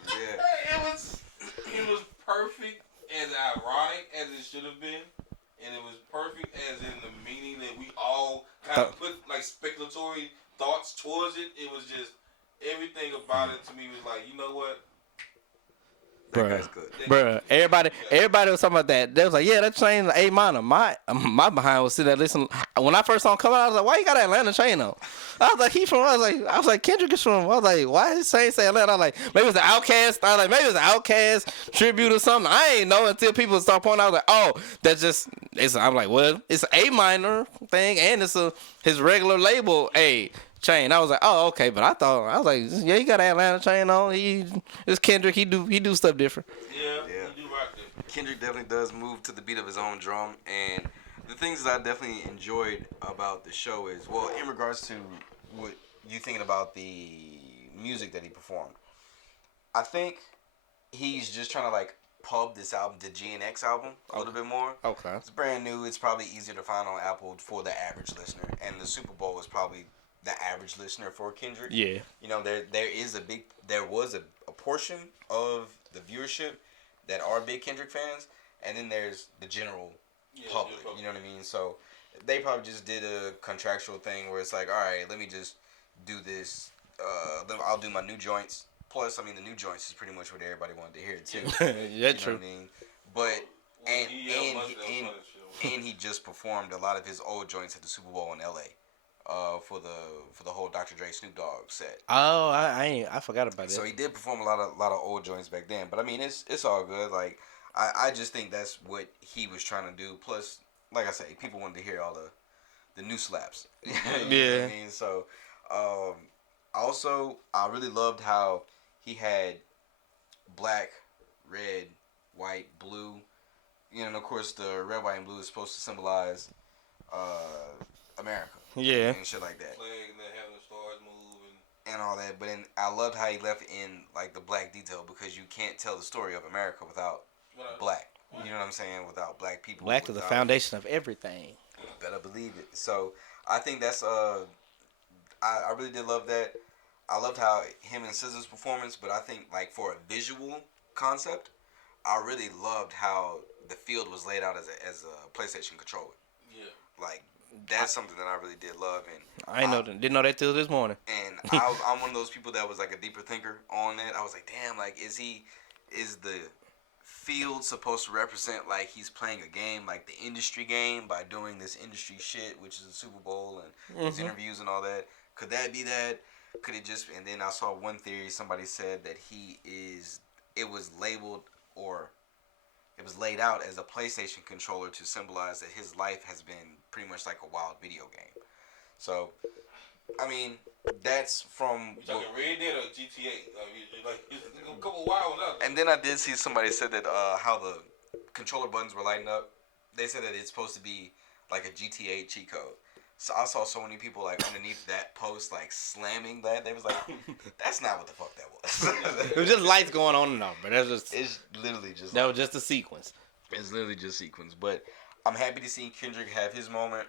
It was perfect, as ironic as it should have been, and it was perfect as in the meaning that we all kind of put like speculatory thoughts towards it. It was just everything about it to me was like, you know what? That guy's good. Bruh, everybody was talking about that. They was like, yeah, that chain A minor. My behind was sitting there listening. When I first saw him come out, I was like, why you got that Atlanta chain on? I was like, Kendrick is from. I was like, why his chain say Atlanta? I was like, maybe it's an Outkast. I was like, maybe it's an Outkast tribute or something. I ain't know until people start pointing out. I was like, oh, that's just. I'm like, well, it's an A minor thing, and it's his regular label A chain. I was like, oh, okay, but I was like, yeah, he got an Atlanta chain on. It's Kendrick. He do stuff different. Yeah. He do rock different. Kendrick definitely does move to the beat of his own drum, and the things that I definitely enjoyed about the show is, well, in regards to what you thinking about the music that he performed, I think he's just trying to like pub this album, the GNX album, a little bit more. Okay. It's brand new. It's probably easier to find on Apple for the average listener, and the Super Bowl is probably the average listener for Kendrick. Yeah. There was a portion of the viewership that are big Kendrick fans, and then there's the general public. You know what I mean? So they probably just did a contractual thing where it's like, all right, let me just do this. I'll do my new joints. Plus, I mean, the new joints is pretty much what everybody wanted to hear too. Yeah, true. Know what I mean? But and he just performed a lot of his old joints at the Super Bowl in LA. For the whole Dr. Dre Snoop Dogg set. Oh, I forgot about that. So he did perform a lot of old joints back then. But I mean, it's all good. Like I just think that's what he was trying to do. Plus, like I say, people wanted to hear all the new slaps. You know what I mean? So also I really loved how he had black, red, white, blue. You know, and of course the red, white, and blue is supposed to symbolize America. Yeah. And shit like that. Flag and having the stars move and all that. But I loved how he left in like the black detail because you can't tell the story of America without black. You know what I'm saying? Without black people. Black is the without- foundation of everything. Better believe it. So I think that's I really did love that. I loved how him and SZA's performance, but I think like for a visual concept, I really loved how the field was laid out as a PlayStation controller. Yeah. Like that's something that I really did love, and Didn't know that till this morning. And I'm one of those people that was like a deeper thinker on it. I was like, damn, like is the field supposed to represent like he's playing a game, like the industry game, by doing this industry shit, which is the Super Bowl and his interviews and all that? Could that be that? Could it just? And then I saw one theory. Somebody said that it was labeled or it was laid out as a PlayStation controller to symbolize that his life has been pretty much like a wild video game. So, I mean, that's from. You talking Red Dead or GTA? Like a couple wild ones. And then I did see somebody said that how the controller buttons were lighting up. They said that it's supposed to be like a GTA cheat code. So I saw so many people like underneath that post like slamming that. They was like, "That's not what the fuck that was." It was just lights going on and off, but that's just It's literally just that was just a sequence. It's literally just sequence. But I'm happy to see Kendrick have his moment.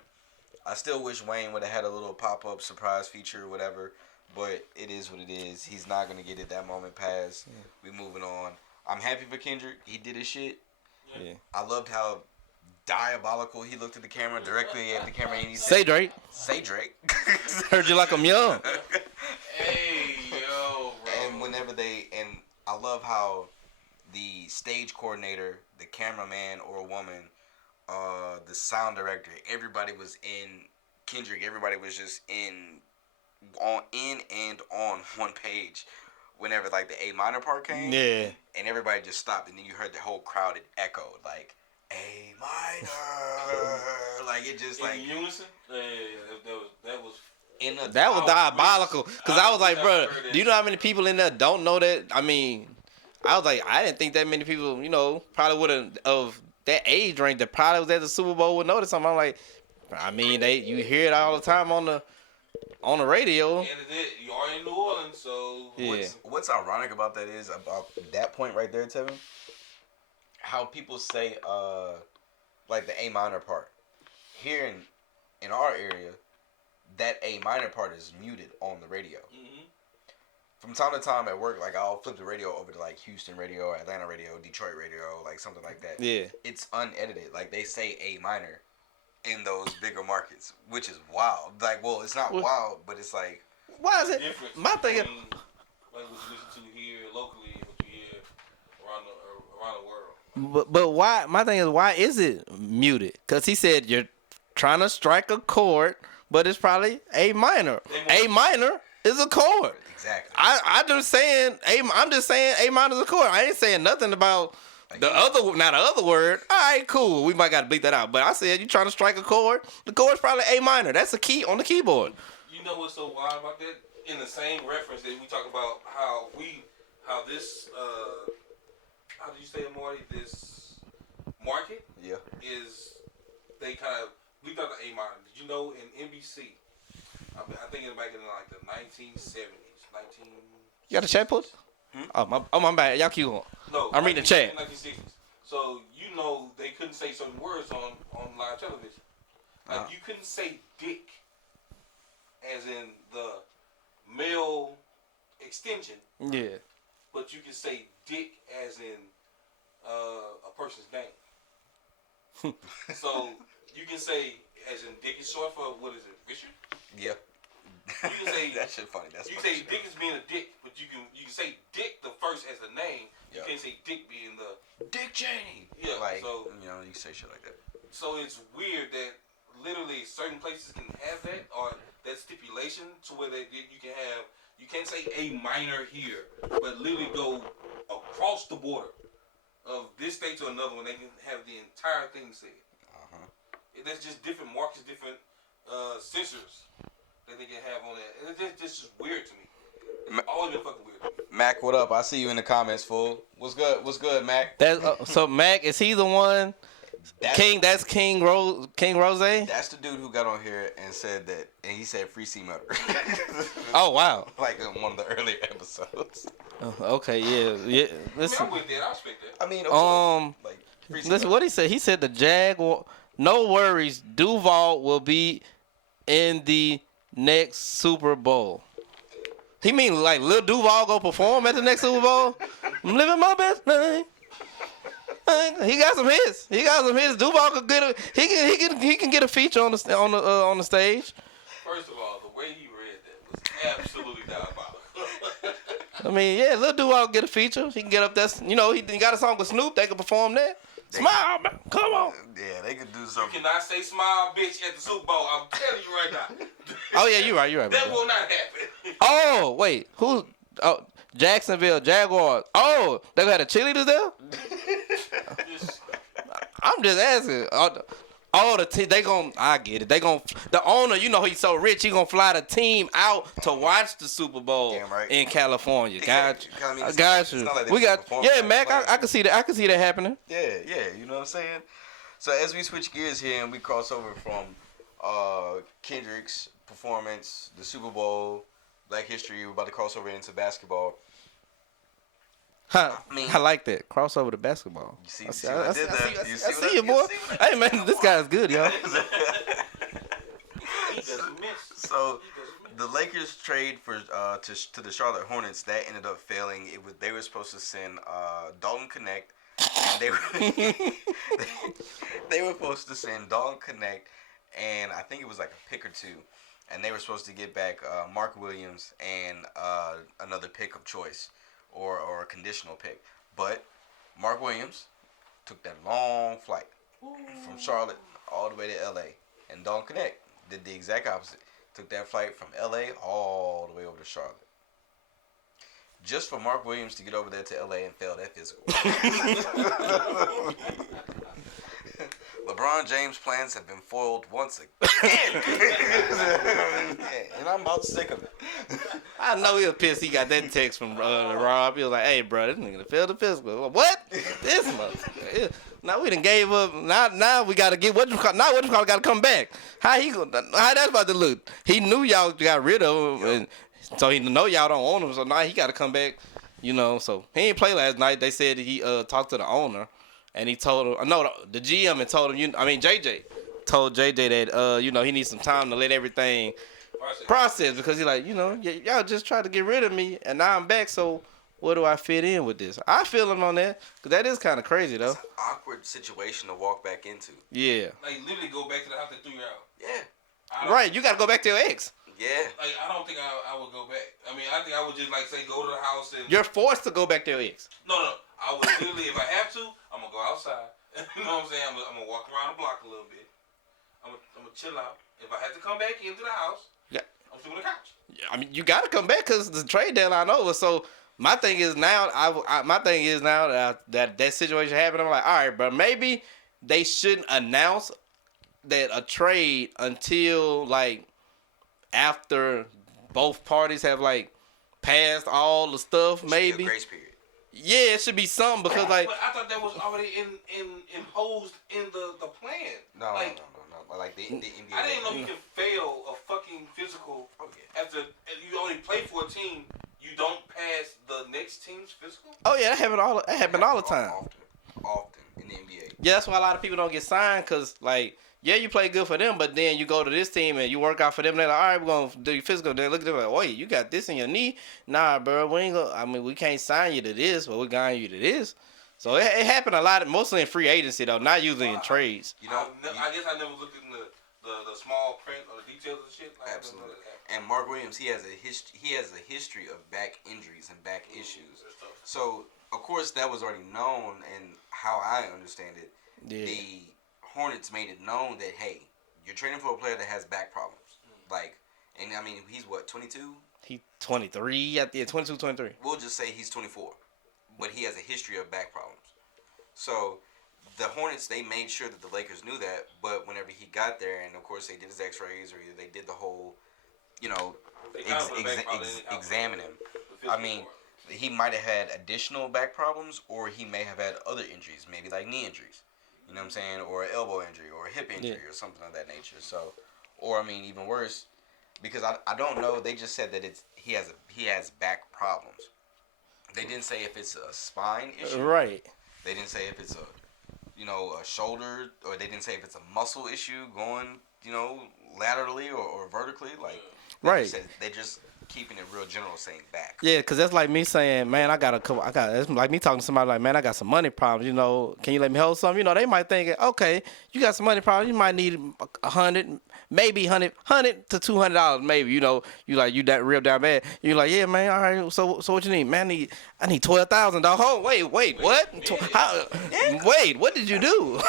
I still wish Wayne would have had a little pop-up surprise feature or whatever. But it is what it is. He's not gonna get it that moment passed. We moving on. I'm happy for Kendrick. He did his shit. Yeah. I loved how diabolical he looked at the camera, directly at the camera, and he Say said, Drake. "Say Drake." Heard you like I'm young. Hey, yo, bro. And whenever and I love how the stage coordinator, the cameraman or woman, the sound director, everybody was in Kendrick. Everybody was just in and on one page. Whenever like the A minor part came, Yeah. and everybody just stopped, and then you heard the whole crowd. It echoed like A minor, like it just like in unison. Yeah. That was. in a That was diabolical. Cause I was like, bro, heard that do you know how many people in there don't know that? I mean, I was like, I didn't think that many people, probably would have of that age range that probably was at the Super Bowl would notice something. I'm like, I mean, you hear it all the time on the radio. And you are in New Orleans, so Yeah. What's ironic about that is about that point right there, Tevin. How people say like the A minor part here in our area, that A minor part is muted on the radio. Mm-hmm. From time to time at work, like I'll flip the radio over to like Houston radio, Atlanta radio, Detroit radio, like something like that. Yeah. It's unedited. Like they say A minor in those bigger markets, which is wild. Like, well, it's not wild, but it's like. Why is it? Difference My thing is, between, like what you listen to here locally and what you hear around the world. but why? My thing is, why is it muted? Cause he said you're trying to strike a chord, but it's probably A minor. A minor is a chord. Exactly. I'm just saying A minor is a chord. I ain't saying nothing about the other word. All right, cool. We might got to bleep that out. But I said you trying to strike a chord. The chord's probably A minor. That's a key on the keyboard. You know what's so wild about that? In the same reference that we talk about how this how do you say it, Marty? This market is they kind of bleeped out the A minor. Did you know in NBC? I think it's back in like the 1970s, You got a chat put? Oh my bad. Y'all keep going. No, I'm reading the chat. 1960s. So they couldn't say certain words on live television. Like you couldn't say dick as in the male extension, Yeah. but you can say dick as in a person's name. So you can say as in dick is short for what is it, Richard? Yeah. You can say that shit funny. That's you can funny say shit. dick as being a dick, but you can say dick the first as the name. You Yeah. can't say dick being the Dick Cheney. Yeah, Like, so- you can say shit like that. So it's weird that literally certain places can have that or that stipulation to where you can't say A minor here, but literally go across the border of this state to another one. They can have the entire thing said. That's just different markets, different censors that they can have on that. It's just weird to me. It's always been fucking weird to me. Mac, what up? I see you in the comments, fool. What's good? What's good, Mac? That's so Mac, is he the one? That's King Rose. That's the dude who got on here and said that, and he said free C Murder. Oh wow. Like in one of the earlier episodes. Okay, yeah. I mean, Listen, I'm with that. I respect that. I mean, of course, like Listen, what he said. He said the Jaguar. No worries, Duval will be in the next Super Bowl. He mean like Lil Duval go perform at the next Super Bowl? I'm living my best life. He got some hits. Duval could get he can get a feature on the stage. First of all, the way he read that was absolutely diabolical. I mean, yeah, Lil Duval get a feature. He can get up there. You know, he got a song with Snoop. They can perform that. Smile, man. Come on. Yeah, they could do You something. cannot say smile, bitch, at the Super Bowl. I'm telling you right now. Oh yeah, you're right. That Bro. will not happen. Oh wait, who? Oh, Jacksonville Jaguars. Oh, they got a cheerleaders there. I'm just asking. They gon' I get it. The owner, you know he's so rich, he gonna fly the team out to watch the Super Bowl in California. Got you. I got you. We got Mac. I can see that. I can see that happening. Yeah, you know what I'm saying? So as we switch gears here and we cross over from Kendrick's performance, the Super Bowl, Black History, we're about to cross over into basketball. I like that. Crossover to basketball. I see you, boy. Hey, man, this guy's good, y'all. So, the Lakers trade for to the Charlotte Hornets, that ended up failing. They were supposed to send Dalton Connect, and they were supposed to send Dalton Connect, and I think it was like a pick or two, and they were supposed to get back Mark Williams and another pick of choice. Or a conditional pick. But Mark Williams took that long flight from Charlotte all the way to LA. And Dalton Connect did the exact opposite. Took that flight from LA all the way over to Charlotte. Just for Mark Williams to get over there to LA and fail that physical. LeBron James' plans have been foiled once again. And I'm about sick of it. I know he was pissed. He got that text from Rob. He was like, "Hey, bro, this nigga failed the physical." What? This motherfucker. Now we done gave up. Now we gotta get what you call. Now what you call gotta come back. How that's about to look? He knew y'all got rid of him, and so he know y'all don't own him. So now he gotta come back. You know. So he didn't play last night. They said he talked to the owner. And he told him, the GM had told him, JJ told JJ that, he needs some time to let everything process because he's like, y'all just tried to get rid of me and now I'm back, so where do I fit in with this? I feel him on that because that is kind of crazy, though. It's an awkward situation to walk back into. Yeah. Like, literally go back to the house that threw you out. Yeah. Right, you got to go back to your ex. Yeah. Like, I don't think I would go back. I mean, I think I would just, say, go to the house and... You're forced to go back to your ex. No. I would literally, if I have to, I'm going to go outside. You know what I'm saying? I'm going to walk around the block a little bit. I'm going to chill out. If I have to come back into the house, I'm still on the couch. I mean, you got to come back because the trade deadline over. So my thing is now, that situation happened. I'm like, all right, bro, maybe they shouldn't announce that a trade until after both parties have passed all the stuff. Maybe a grace period. Yeah, it should be something because But I thought that was already imposed in the plan. No. Like the NBA. I didn't know you can fail a fucking physical after you only play for a team. You don't pass the next team's physical. Oh yeah, that happened all the time. Often in the NBA. Yeah, that's why a lot of people don't get signed because you play good for them, but then you go to this team and you work out for them. They're like, all right, we're gonna do your physical. They look at them like, wait, you got this in your knee? Nah, bro, we can't sign you to this, but we're signing you to this. So it happened a lot, mostly in free agency though, not usually in trades. I guess I never looked in the small print or the details of shit. Absolutely. And Mark Williams, he has a history of back injuries and back issues. So of course that was already known, and how I understand it, the Hornets made it known that, hey, you're training for a player that has back problems. And I mean, he's what, 22? He's 23, 22, 23. We'll just say he's 24. But he has a history of back problems. So the Hornets, they made sure that the Lakers knew that, but whenever he got there, and of course they did his x-rays, or they did the whole, examine him. I mean, he might have had additional back problems, or he may have had other injuries, maybe like knee injuries. You know what I'm saying? Or an elbow injury, or a hip injury, or something of that nature. So, or I mean, even worse, because I don't know. They just said that he has back problems. They didn't say if it's a spine issue. Right. They didn't say if it's a shoulder, or they didn't say if it's a muscle issue going, laterally or vertically. Like, Right. They just keeping it real general, saying back. Yeah, because that's like me saying, man, it's like me talking to somebody like, man, I got some money problems, can you let me hold something? They might think, okay, you got some money problems, you might need $100, maybe $100 to $200, maybe, you that real down bad. You're like, yeah, man, all right, so what you need? Man, I need $12,000. Oh, wait, what? Wait, what did you do?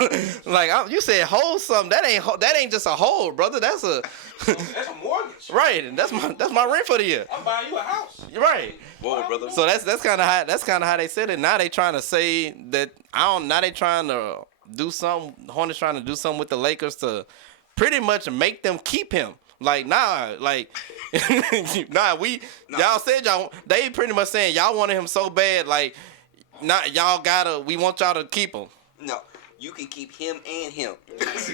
Like, you said hold something. That ain't just a hold, brother. That's a That's a mortgage. right, and that's my rent for the year. I'm buying you a house. You're right. Whoa, brother. So that's kind of how they said it. Now they trying to say that now they trying to do something. Hornets trying to do something with the Lakers to pretty much make them keep him. Like y'all said they pretty much saying y'all wanted him so bad. Like we want y'all to keep him. No. You can keep him and him.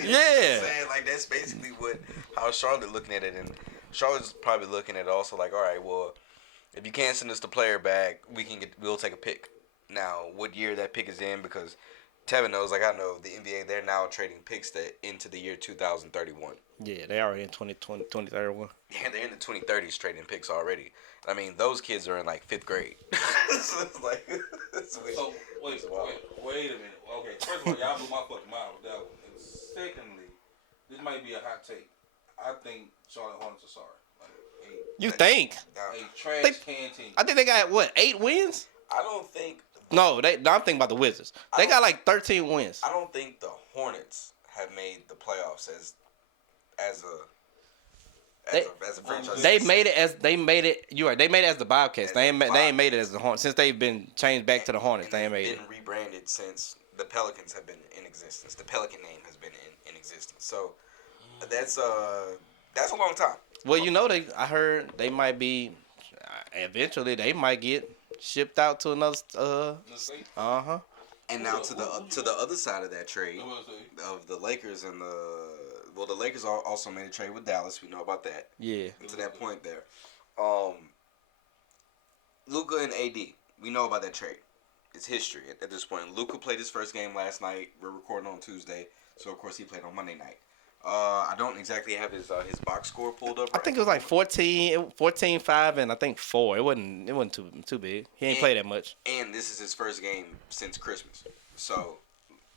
Yeah. Like, that's basically how Charlotte looking at it, and Charlotte's probably looking at it also like, all right, well, if you can't send us the player back, we'll take a pick. Now, what year that pick is in, because Tevin knows, like I know, the NBA, they're now trading picks into the year 2031. Yeah, they already in 2031. Yeah, they're in the 2030s trading picks already. I mean, those kids are in like 5th grade. So it's like, So wait a minute. Okay, first of all, y'all blew my fucking mind with that one. And secondly, this might be a hot take. I think Charlotte Hornets are sorry. You think? A trash can team. I think they got 8 wins? I don't think. No, I'm thinking about the Wizards. They got like 13 wins. I don't think the Hornets have made the playoffs as a franchise. They made it. You're right. They made it as the Bobcats. They ain't made it as the Hornets since they've been changed back to the Hornets. They ain't made it. Been rebranded since the Pelicans have been in existence. The Pelican name has been in existence. So that's a long time. Well, I heard they might be eventually they might get shipped out to another. And now to the other side of that trade of the Lakers and the Lakers also made a trade with Dallas. We know about that. Yeah. And to that point there, Luka and AD. We know about that trade. It's history at this point. Luka played his first game last night. We're recording on Tuesday, so of course he played on Monday night. I don't exactly have his box score pulled up. I think it was like 14, 5, and I think 4. It wasn't too big. He ain't played that much. And this is his first game since Christmas. So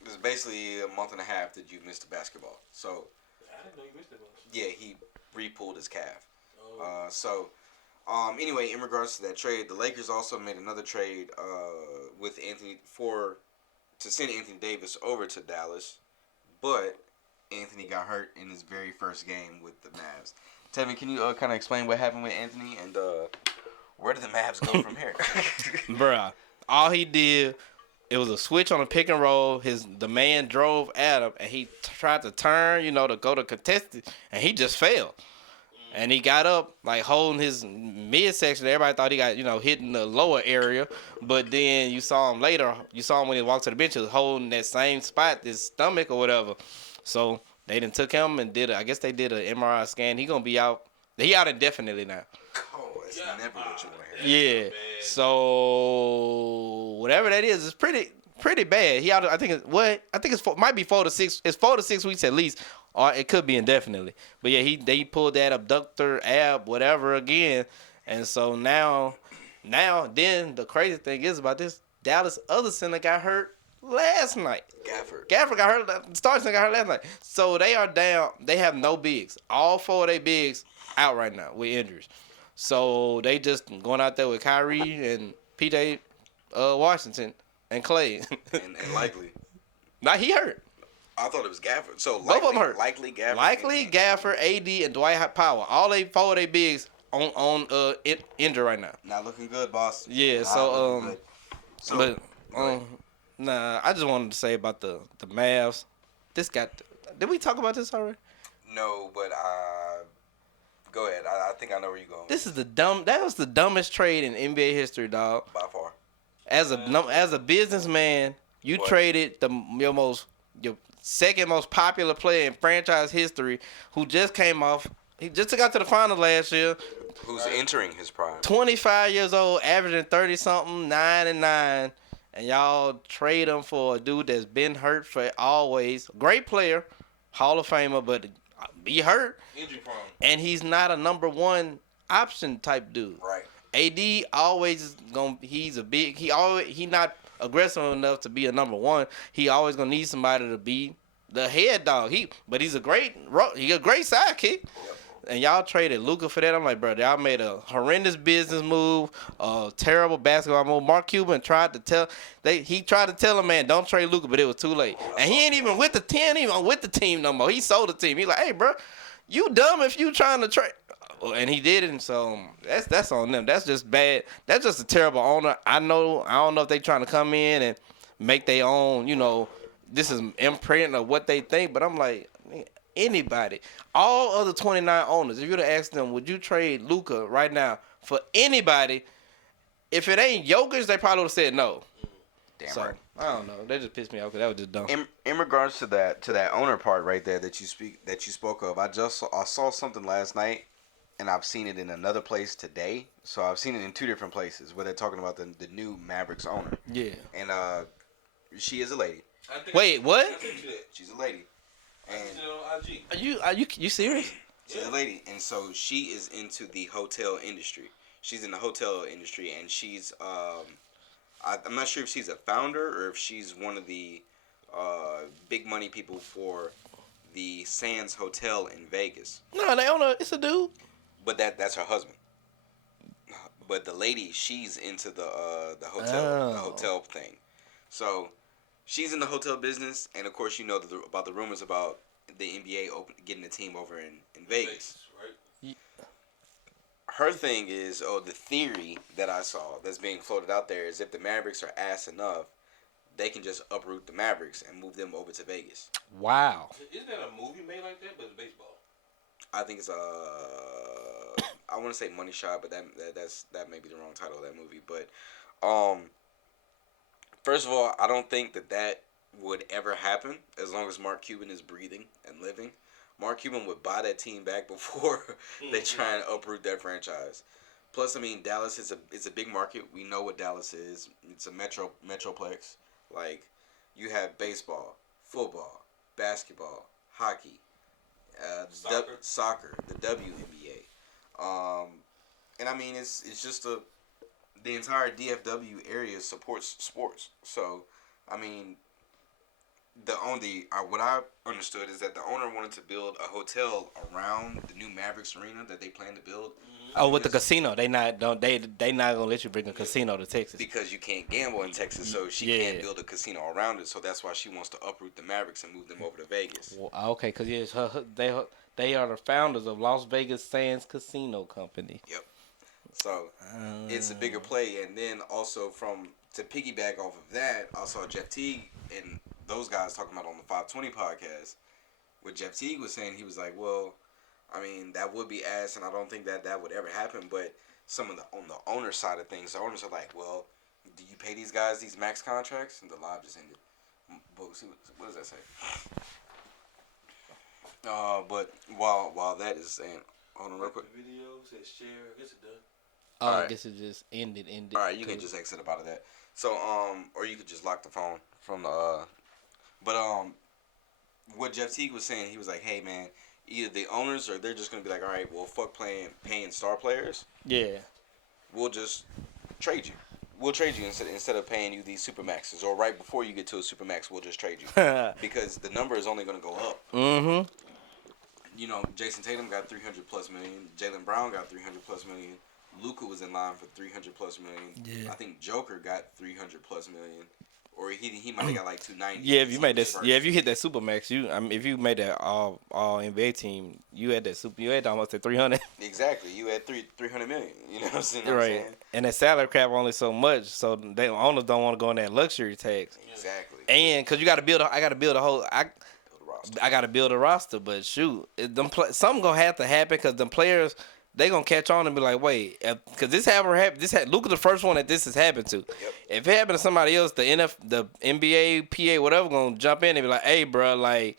this is basically a month and a half that you've missed the basketball. So I didn't know you missed it much. yeah, he re-pulled his calf. Anyway, in regards to that trade, the Lakers also made another trade with Anthony to send Anthony Davis over to Dallas, but Anthony got hurt in his very first game with the Mavs. Tevin, can you kind of explain what happened with Anthony and where did the Mavs go from here? Bruh, all he did, it was a switch on a pick and roll. The man drove at him, and he tried to turn, to go to contest it, and he just fell. And he got up, like, holding his midsection. Everybody thought he got, hit in the lower area. But then you saw him later. You saw him when he walked to the bench. He was holding that same spot, his stomach or whatever. So they done took him and I guess they did an MRI scan. He going to be out. He out indefinitely now. Oh, that's never what you want to hear. Yeah. So whatever that is, it's pretty bad. He out. I think might be 4 to 6. It's 4 to 6 weeks at least, or it could be indefinitely. But yeah, they pulled that abductor ab whatever again, and so now then the crazy thing is about this Dallas other center got hurt last night. Gafford got hurt. Starting center got hurt last night. So they are down. They have no bigs. All 4 of their bigs out right now with injuries. So they just going out there with Kyrie and PJ Washington and Clay. and likely. Now he hurt. I thought it was Gafford. So both of them hurt. Likely Gafford. Likely Gafford, AD, and Dwight Powell. All 4 of their bigs on injured right now. Not looking good, boss. Yeah. Nah. I just wanted to say about the Mavs. Did we talk about this already? No, but go ahead. I think I know where you're going. That was the dumbest trade in NBA history, dog. By far. As a businessman, you traded your second most popular player in franchise history, who just came off. He just got to the final last year. Who's entering his prime? 25 years old, averaging 30 something, 9 and 9, and y'all trade him for a dude that's been hurt for always. Great player, Hall of Famer, but be hurt. Injury prone. And he's not a number one option type dude. Right. AD always he not aggressive enough to be a number one. He always gonna need somebody to be the head dog. But he's a great sidekick. And y'all traded Luka for that. I'm like, bro, y'all made a horrendous business move, a terrible basketball move. Mark Cuban tried to tell him, man, don't trade Luka, but it was too late. And he ain't even with the team no more. He sold the team. He like, hey, bro, you dumb if you trying to trade. And he didn't. So that's on them. That's just bad. That's just a terrible owner. I don't know if they trying to come in and make their own. This is imprint of what they think. But I'm like, anybody, all other 29 owners, if you'd have asked them, would you trade Luka right now for anybody? If it ain't Jokic, they probably would have said no. Damn So right. I don't know. They just pissed me off because that was just dumb. In regards to that owner part right there that you spoke of, I saw something last night, and I've seen it in another place today. So I've seen it in two different places where they're talking about the new Mavericks owner. Yeah. And she is a lady. Wait, what? She's a lady. And Are you serious? she's a lady, and so she is into the hotel industry. She's in the hotel industry, and she's I'm not sure if she's a founder or if she's one of the big money people for the Sands Hotel in Vegas. No, they own it's a dude. But that's her husband. But the lady, she's into the hotel thing. So she's in the hotel business, and of course you know about the rumors about the NBA getting a team over in Vegas. Right. Her thing is, the theory that I saw that's being floated out there is if the Mavericks are ass enough, they can just uproot the Mavericks and move them over to Vegas. Wow. Isn't that a movie made like that? But it's baseball. I think it's I want to say Money Shot, but that may be the wrong title of that movie. But first of all, I don't think that would ever happen as long as Mark Cuban is breathing and living. Mark Cuban would buy that team back before they try and uproot that franchise. Plus, I mean, Dallas is a big market. We know what Dallas is. It's a metroplex. Like, you have baseball, football, basketball, hockey, soccer, the WNBA. And I mean, it's just the entire DFW area supports sports. So, I mean, what I understood is that the owner wanted to build a hotel around the new Mavericks arena that they plan to build. Oh, with the casino, they not gonna let you bring a casino to Texas because you can't gamble in Texas, so she can't build a casino around it. So that's why she wants to uproot the Mavericks and move them over to Vegas. Well, okay, because they are the founders of Las Vegas Sands Casino Company. Yep. So it's a bigger play, and then also to piggyback off of that, I saw Jeff Teague and those guys talking about on the 520 podcast. What Jeff Teague was saying, he was like, well, I mean, that would be ass, and I don't think that would ever happen. But on the owner side of things, the owners are like, well, do you pay these guys these max contracts? And the live just ended. But see, what does that say? But while that is saying, hold on real quick. The video says share. I guess it does. Oh, Alright. I guess it just ended. All right, you can just exit up out of that. So or you could just lock the phone from the. But what Jeff Teague was saying, he was like, hey man, either the owners or they're just gonna be like, all right, well fuck paying star players. Yeah. We'll just trade you. We'll trade you instead of paying you these supermaxes, or right before you get to a supermax, we'll just trade you because the number is only gonna go up. Mm-hmm. You know, Jason Tatum got 300+ million. Jalen Brown got 300+ million. Luka was in line for 300+ million. Yeah. I think Joker got 300+ million, or he might have got like 290. Yeah, if you made that, if you hit that supermax, if you made that all NBA team, you had almost at 300. Exactly, you had 300 million. You know what I'm saying? Right, and that salary cap only so much, so they owners don't want to go in that luxury tax. Exactly. And because I got to build a roster, but shoot, something gonna have to happen because them players, they gonna catch on and be like, wait, because Luka the first one that this has happened to. Yep. If it happened to somebody else, the NBA, PA, whatever, gonna jump in and be like, hey, bro, like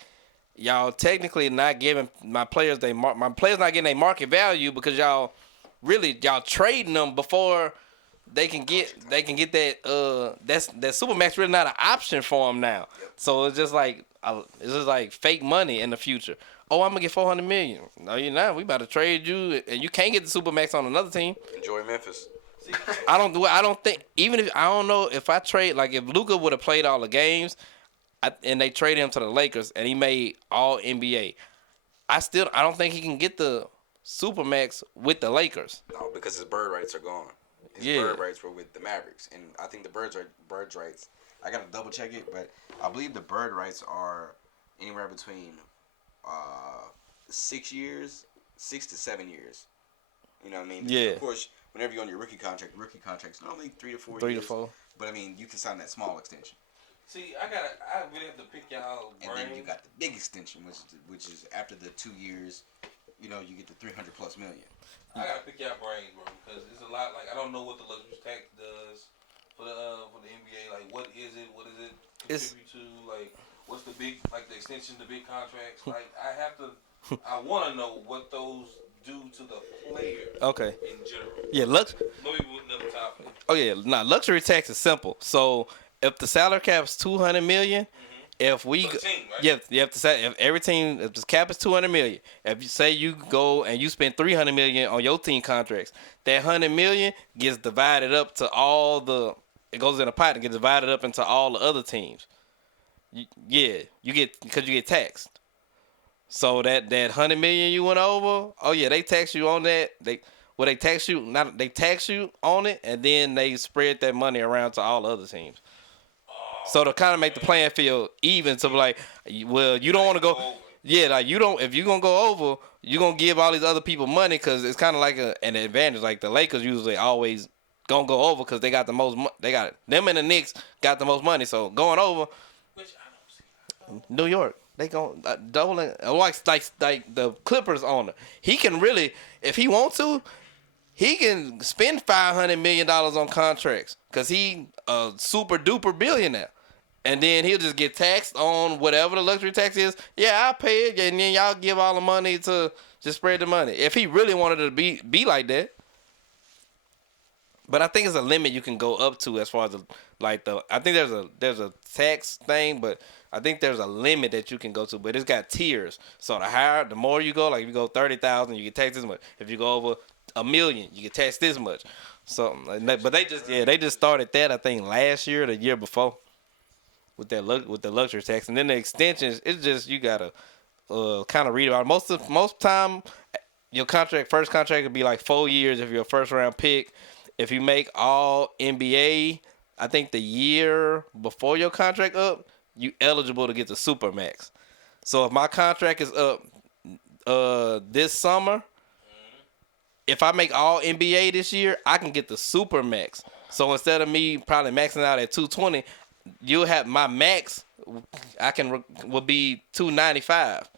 y'all technically not giving my players not getting their market value because y'all trading them before they can get that that Supermax really not an option for him now. Yep. So it's just like fake money in the future. Oh, I'm gonna get $400 million. No, you're not. We about to trade you, and you can't get the Supermax on another team. Enjoy Memphis. I don't think, even if I don't know if I trade, like if Luka would have played all the games, and they traded him to the Lakers and he made all NBA, I don't think he can get the Supermax with the Lakers. No, because his bird rights are gone. His Yeah. bird rights were with the Mavericks, and I think the bird rights. I gotta double check it, but I believe the bird rights are anywhere between 6 to 7 years. You know what I mean? Yeah. Of course, whenever you're on your rookie contract's normally 3 to 4 3 years. to 4. But I mean, you can sign that small extension. See, I really have to pick y'all And brain. then you got the big extension, which is after the 2 years, you get the 300+ million. I gotta pick y'all brains, bro, because it's a lot. Like, I don't know what the luxury tax does for the NBA. Like, what is it? What does it contribute to? Like, what's the big, like the extension, the big contracts? Like, I want to know what those do to the player. Okay. In general. Yeah, Maybe another topic. Oh yeah, luxury tax is simple. So if the salary cap is $200 million, if we For the team, right? you have to say if every team, if the cap is $200 million, if you say you go and you spend $300 million on your team contracts, that $100 million gets divided up to it goes in a pot and gets divided up into all the other teams. You get taxed. So that $100 million you went over, oh yeah, they tax you on that. They tax you on it, and then they spread that money around to all the other teams. So to kind of make the playing field even, so like, well, you don't want to go, yeah, like you don't. If you're gonna go over, you're gonna give all these other people money because it's kind of like an advantage. Like the Lakers usually always gonna go over because they got the most. They got them and the Knicks got the most money. So going over, Which I don't see. New York, they gon' doubling like the Clippers owner. He can really, if he wants to, he can spend $500 million on contracts because he a super duper billionaire. And then he'll just get taxed on whatever the luxury tax is. Yeah, I'll pay it, and then y'all give all the money to just spread the money. If he really wanted it to be like that. But I think it's a limit you can go up to as far as I think there's a tax thing, but I think there's a limit that you can go to. But it's got tiers. So the more you go, like if you go 30,000, you get taxed this much. If you go over $1 million, you get taxed this much. So, but they just started that I think last year or the year before. With the luxury tax, and then the extensions, it's just you gotta kind of read about it. Most time, your first contract would be like 4 years if you're a first round pick. If you make all NBA, I think the year before your contract up, you eligible to get the Supermax. So if my contract is up this summer, if I make all NBA this year, I can get the Supermax. So instead of me probably maxing out at 220. You'll have my max. Will be 295.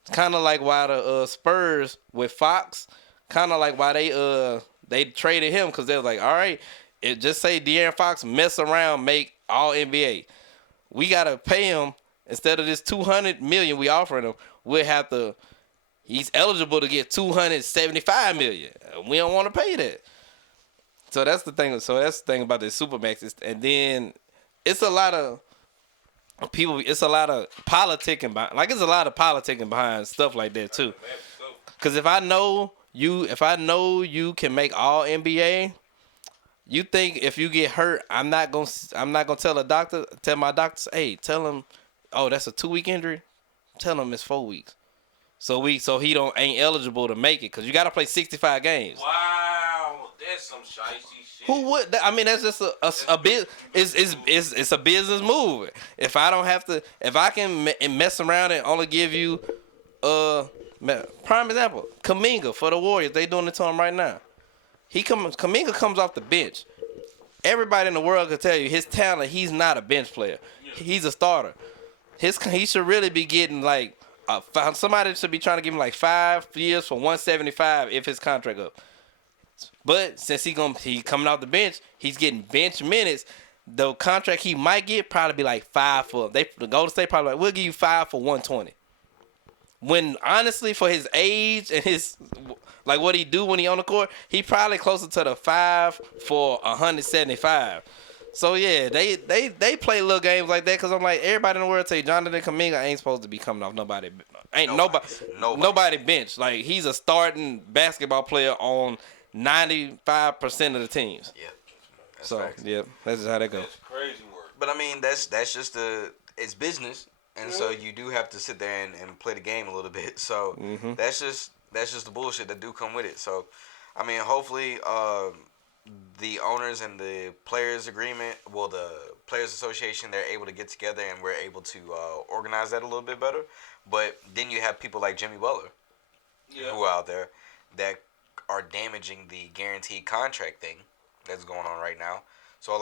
It's kind of like why the Spurs with Fox, kind of like why they traded him because they was like, all right, just say De'Aaron Fox mess around, make all NBA. We gotta pay him instead of this $200 million we offering him. We'll have to. He's eligible to get $275 million. We don't want to pay that. So that's the thing. So that's the thing about the Supermax. And then. It's a lot of people. It's a lot of politicking behind. Like it's a lot of politicking behind stuff like that too. Because if I know you can make all NBA, you think if you get hurt, I'm not gonna tell my doctors, hey, tell him, oh, that's a 2-week injury. Tell him it's 4 weeks. So he ain't eligible to make it because you got to play 65 games. Wow, that's some shicey shit. Who would? I mean, that's just a business. It's a business move. If I can mess around and only give you, prime example, Kuminga for the Warriors. They doing it to him right now. Kuminga comes off the bench. Everybody in the world can tell you his talent. He's not a bench player. He's a starter. He should really be getting like. Somebody should be trying to give him like 5 years for 175 if his contract up. But since he coming off the bench, he's getting bench minutes. The contract he might get probably be like 5 for. The Golden State probably like, we'll give you 5 for 120. when honestly for his age and his like what he do when he on the court, he probably closer to the 5 for 175. So yeah, they play little games like that because I'm like everybody in the world say Jonathan Kuminga ain't supposed to be coming off nobody. Ain't nobody bench. Like he's a starting basketball player on 95% of the teams. Yeah. So facts. yeah, that's just how that goes. That's crazy work. But I mean, that's just it's business, and so you do have to sit there and play the game a little bit. So that's just the bullshit that do come with it. So, I mean, hopefully, the owners and the players agreement, well, the players association, they're able to get together and we're able to organize that a little bit better. But then you have people like Jimmy Butler, who are out there that are damaging the guaranteed contract thing that's going on right now. So a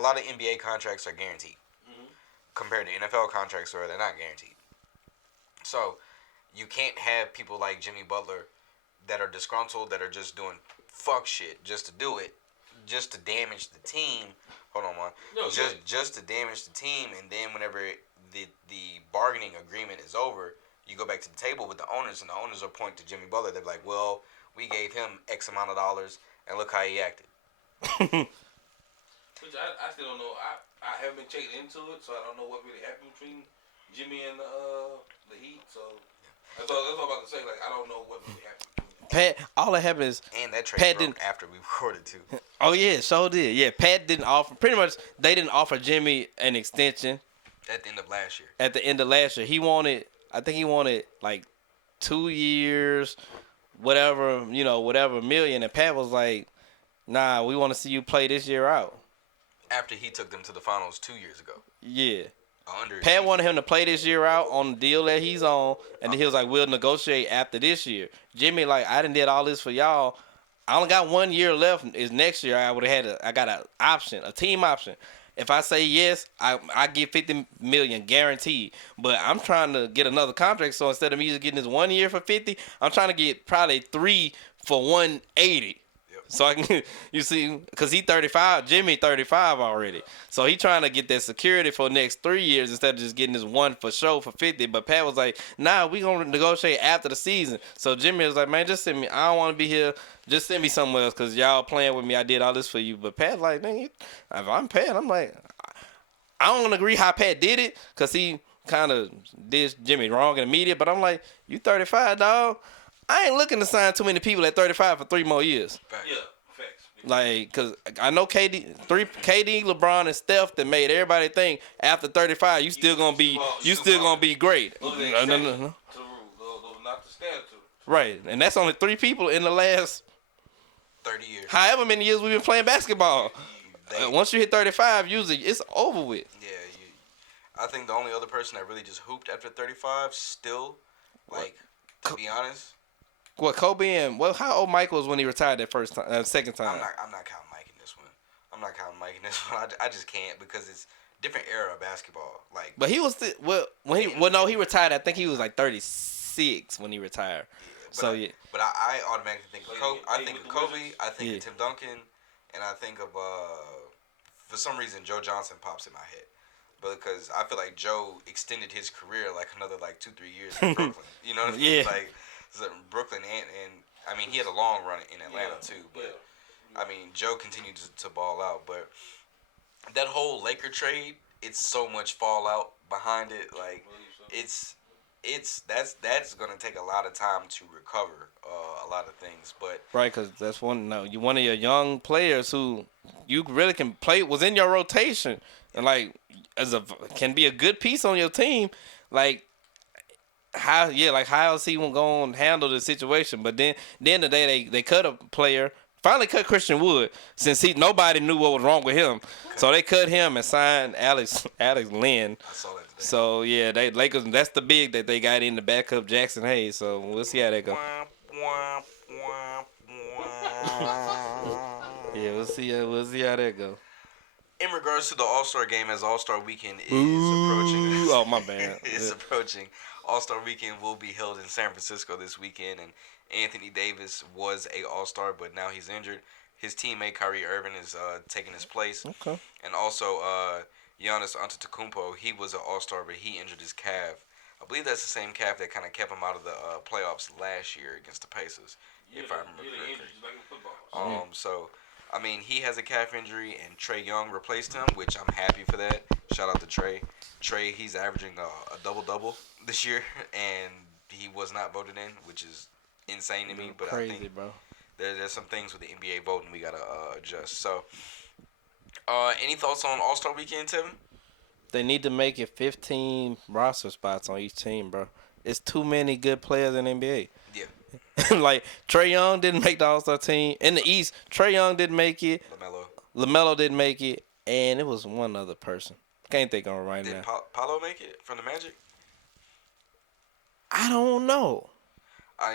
lot of NBA contracts are guaranteed compared to NFL contracts where they're not guaranteed. So you can't have people like Jimmy Butler that are disgruntled, that are just doing fuck shit just to do it, just to damage the team. Hold on, man. No, just to damage the team, and then whenever the bargaining agreement is over, you go back to the table with the owners, and the owners will point to Jimmy Butler. They're like, well, we gave him X amount of dollars, and look how he acted. Which I still don't know. I haven't been checking into it, so I don't know what really happened between Jimmy and the Heat. So that's all I'm about to say. Like, I don't know what really happened. Pat, all that happened is and that trade Pat broke didn't after we recorded too. Oh yeah, so did. Yeah, Pat didn't offer. Pretty much, they didn't offer Jimmy an extension at the end of last year. At the end of last year, he wanted. I think he wanted like 2 years, whatever million. And Pat was like, "Nah, we want to see you play this year out." After he took them to the finals 2 years ago. Yeah. Pat wanted him to play this year out on the deal that he's on, and then he was like, "We'll negotiate after this year." Jimmy, like, I done did all this for y'all. I only got 1 year left. Is next year I would have had I got a team option. If I say yes, I get $50 million guaranteed. But I'm trying to get another contract, so instead of me just getting this 1 year for 50, I'm trying to get probably 3 for 180. So I can, you see, because he 35, Jimmy 35 already. So he trying to get that security for the next 3 years instead of just getting this one for show for 50. But Pat was like, nah, we going to negotiate after the season. So Jimmy was like, man, just send me. I don't want to be here. Just send me somewhere else because y'all playing with me. I did all this for you. But Pat like, dang, if I'm Pat, I'm like, I don't agree how Pat did it because he kind of did Jimmy wrong in the media. But I'm like, you 35, dog. I ain't looking to sign too many people at 35 for 3 more years. Yeah, facts. Like, cause I know KD, LeBron, and Steph that made everybody think after 35 you still gonna be great. No. To the rule, those not the standard. Right, and that's only 3 people in the last 30 years. However many years we've been playing basketball. Once you hit 35, usually it's over with. Yeah, I think the only other person that really just hooped after 35 still, like, to be honest. What, Kobe and how old Michael was when he retired that second time? I'm not counting Mike in this one. I just can't because it's different era of basketball. Like, but he was he retired. I think he was like 36 when he retired. Yeah, but I automatically think of Kobe. I think of Kobe. I think of Tim Duncan, and I think of for some reason Joe Johnson pops in my head. But because I feel like Joe extended his career like another 2-3 years in Brooklyn. You know what I mean? Yeah. Like. Brooklyn and I mean he had a long run in Atlanta too, but I mean Joe continued to ball out. But that whole Laker trade, it's so much fallout behind it. Like that's gonna take a lot of time to recover a lot of things. But right, because that's one of your young players who you really can play was in your rotation and can be a good piece on your team, like. How is he going to handle the situation? But then today they cut a player. Finally cut Christian Wood since nobody knew what was wrong with him. So they cut him and signed Alex Lynn. I saw that today. So yeah, Lakers. That's the big that they got in the backup Jackson Hayes. So we'll see how that goes. Yeah, we'll see how that goes. In regards to the All-Star game, as All-Star Weekend is approaching. Oh my bad. It's approaching. All-Star Weekend will be held in San Francisco this weekend, and Anthony Davis was a All-Star, but now he's injured. His teammate Kyrie Irving is taking his place. Okay. And also Giannis Antetokounmpo, he was an All-Star, but he injured his calf I believe that's the same calf that kind of kept him out of the playoffs last year against the Pacers, if I remember correctly. So, I mean, he has a calf injury, and Trae Young replaced him, which I'm happy for that. Shout out to Trae. Trae, he's averaging a double-double this year, and he was not voted in, which is insane to me. But crazy, I think bro. there's some things with the NBA voting we got to adjust. So, any thoughts on All-Star Weekend, Tevin? They need to make it 15 roster spots on each team, bro. It's too many good players in the NBA. Yeah. Like, Trae Young didn't make the All-Star team. In the East, Trae Young didn't make it. LaMelo didn't make it. And it was one other person. Can't think of it right now. Did Paolo make it from the Magic? I don't know.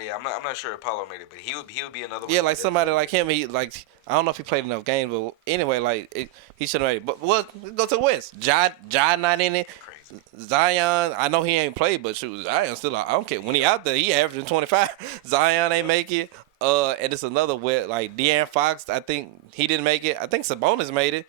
Yeah, I'm not sure if Paolo made it, but he would be another one. Yeah, like somebody like him, he like I don't know if he played enough games, but anyway, like he should have made it. But let's go to the West. Ja not in it. Crazy. Zion, I know he ain't played, but shoot, Zion still. I don't care when he out there, he averaging 25. Zion ain't make it. And it's another West like De'Aaron Fox. I think he didn't make it. I think Sabonis made it.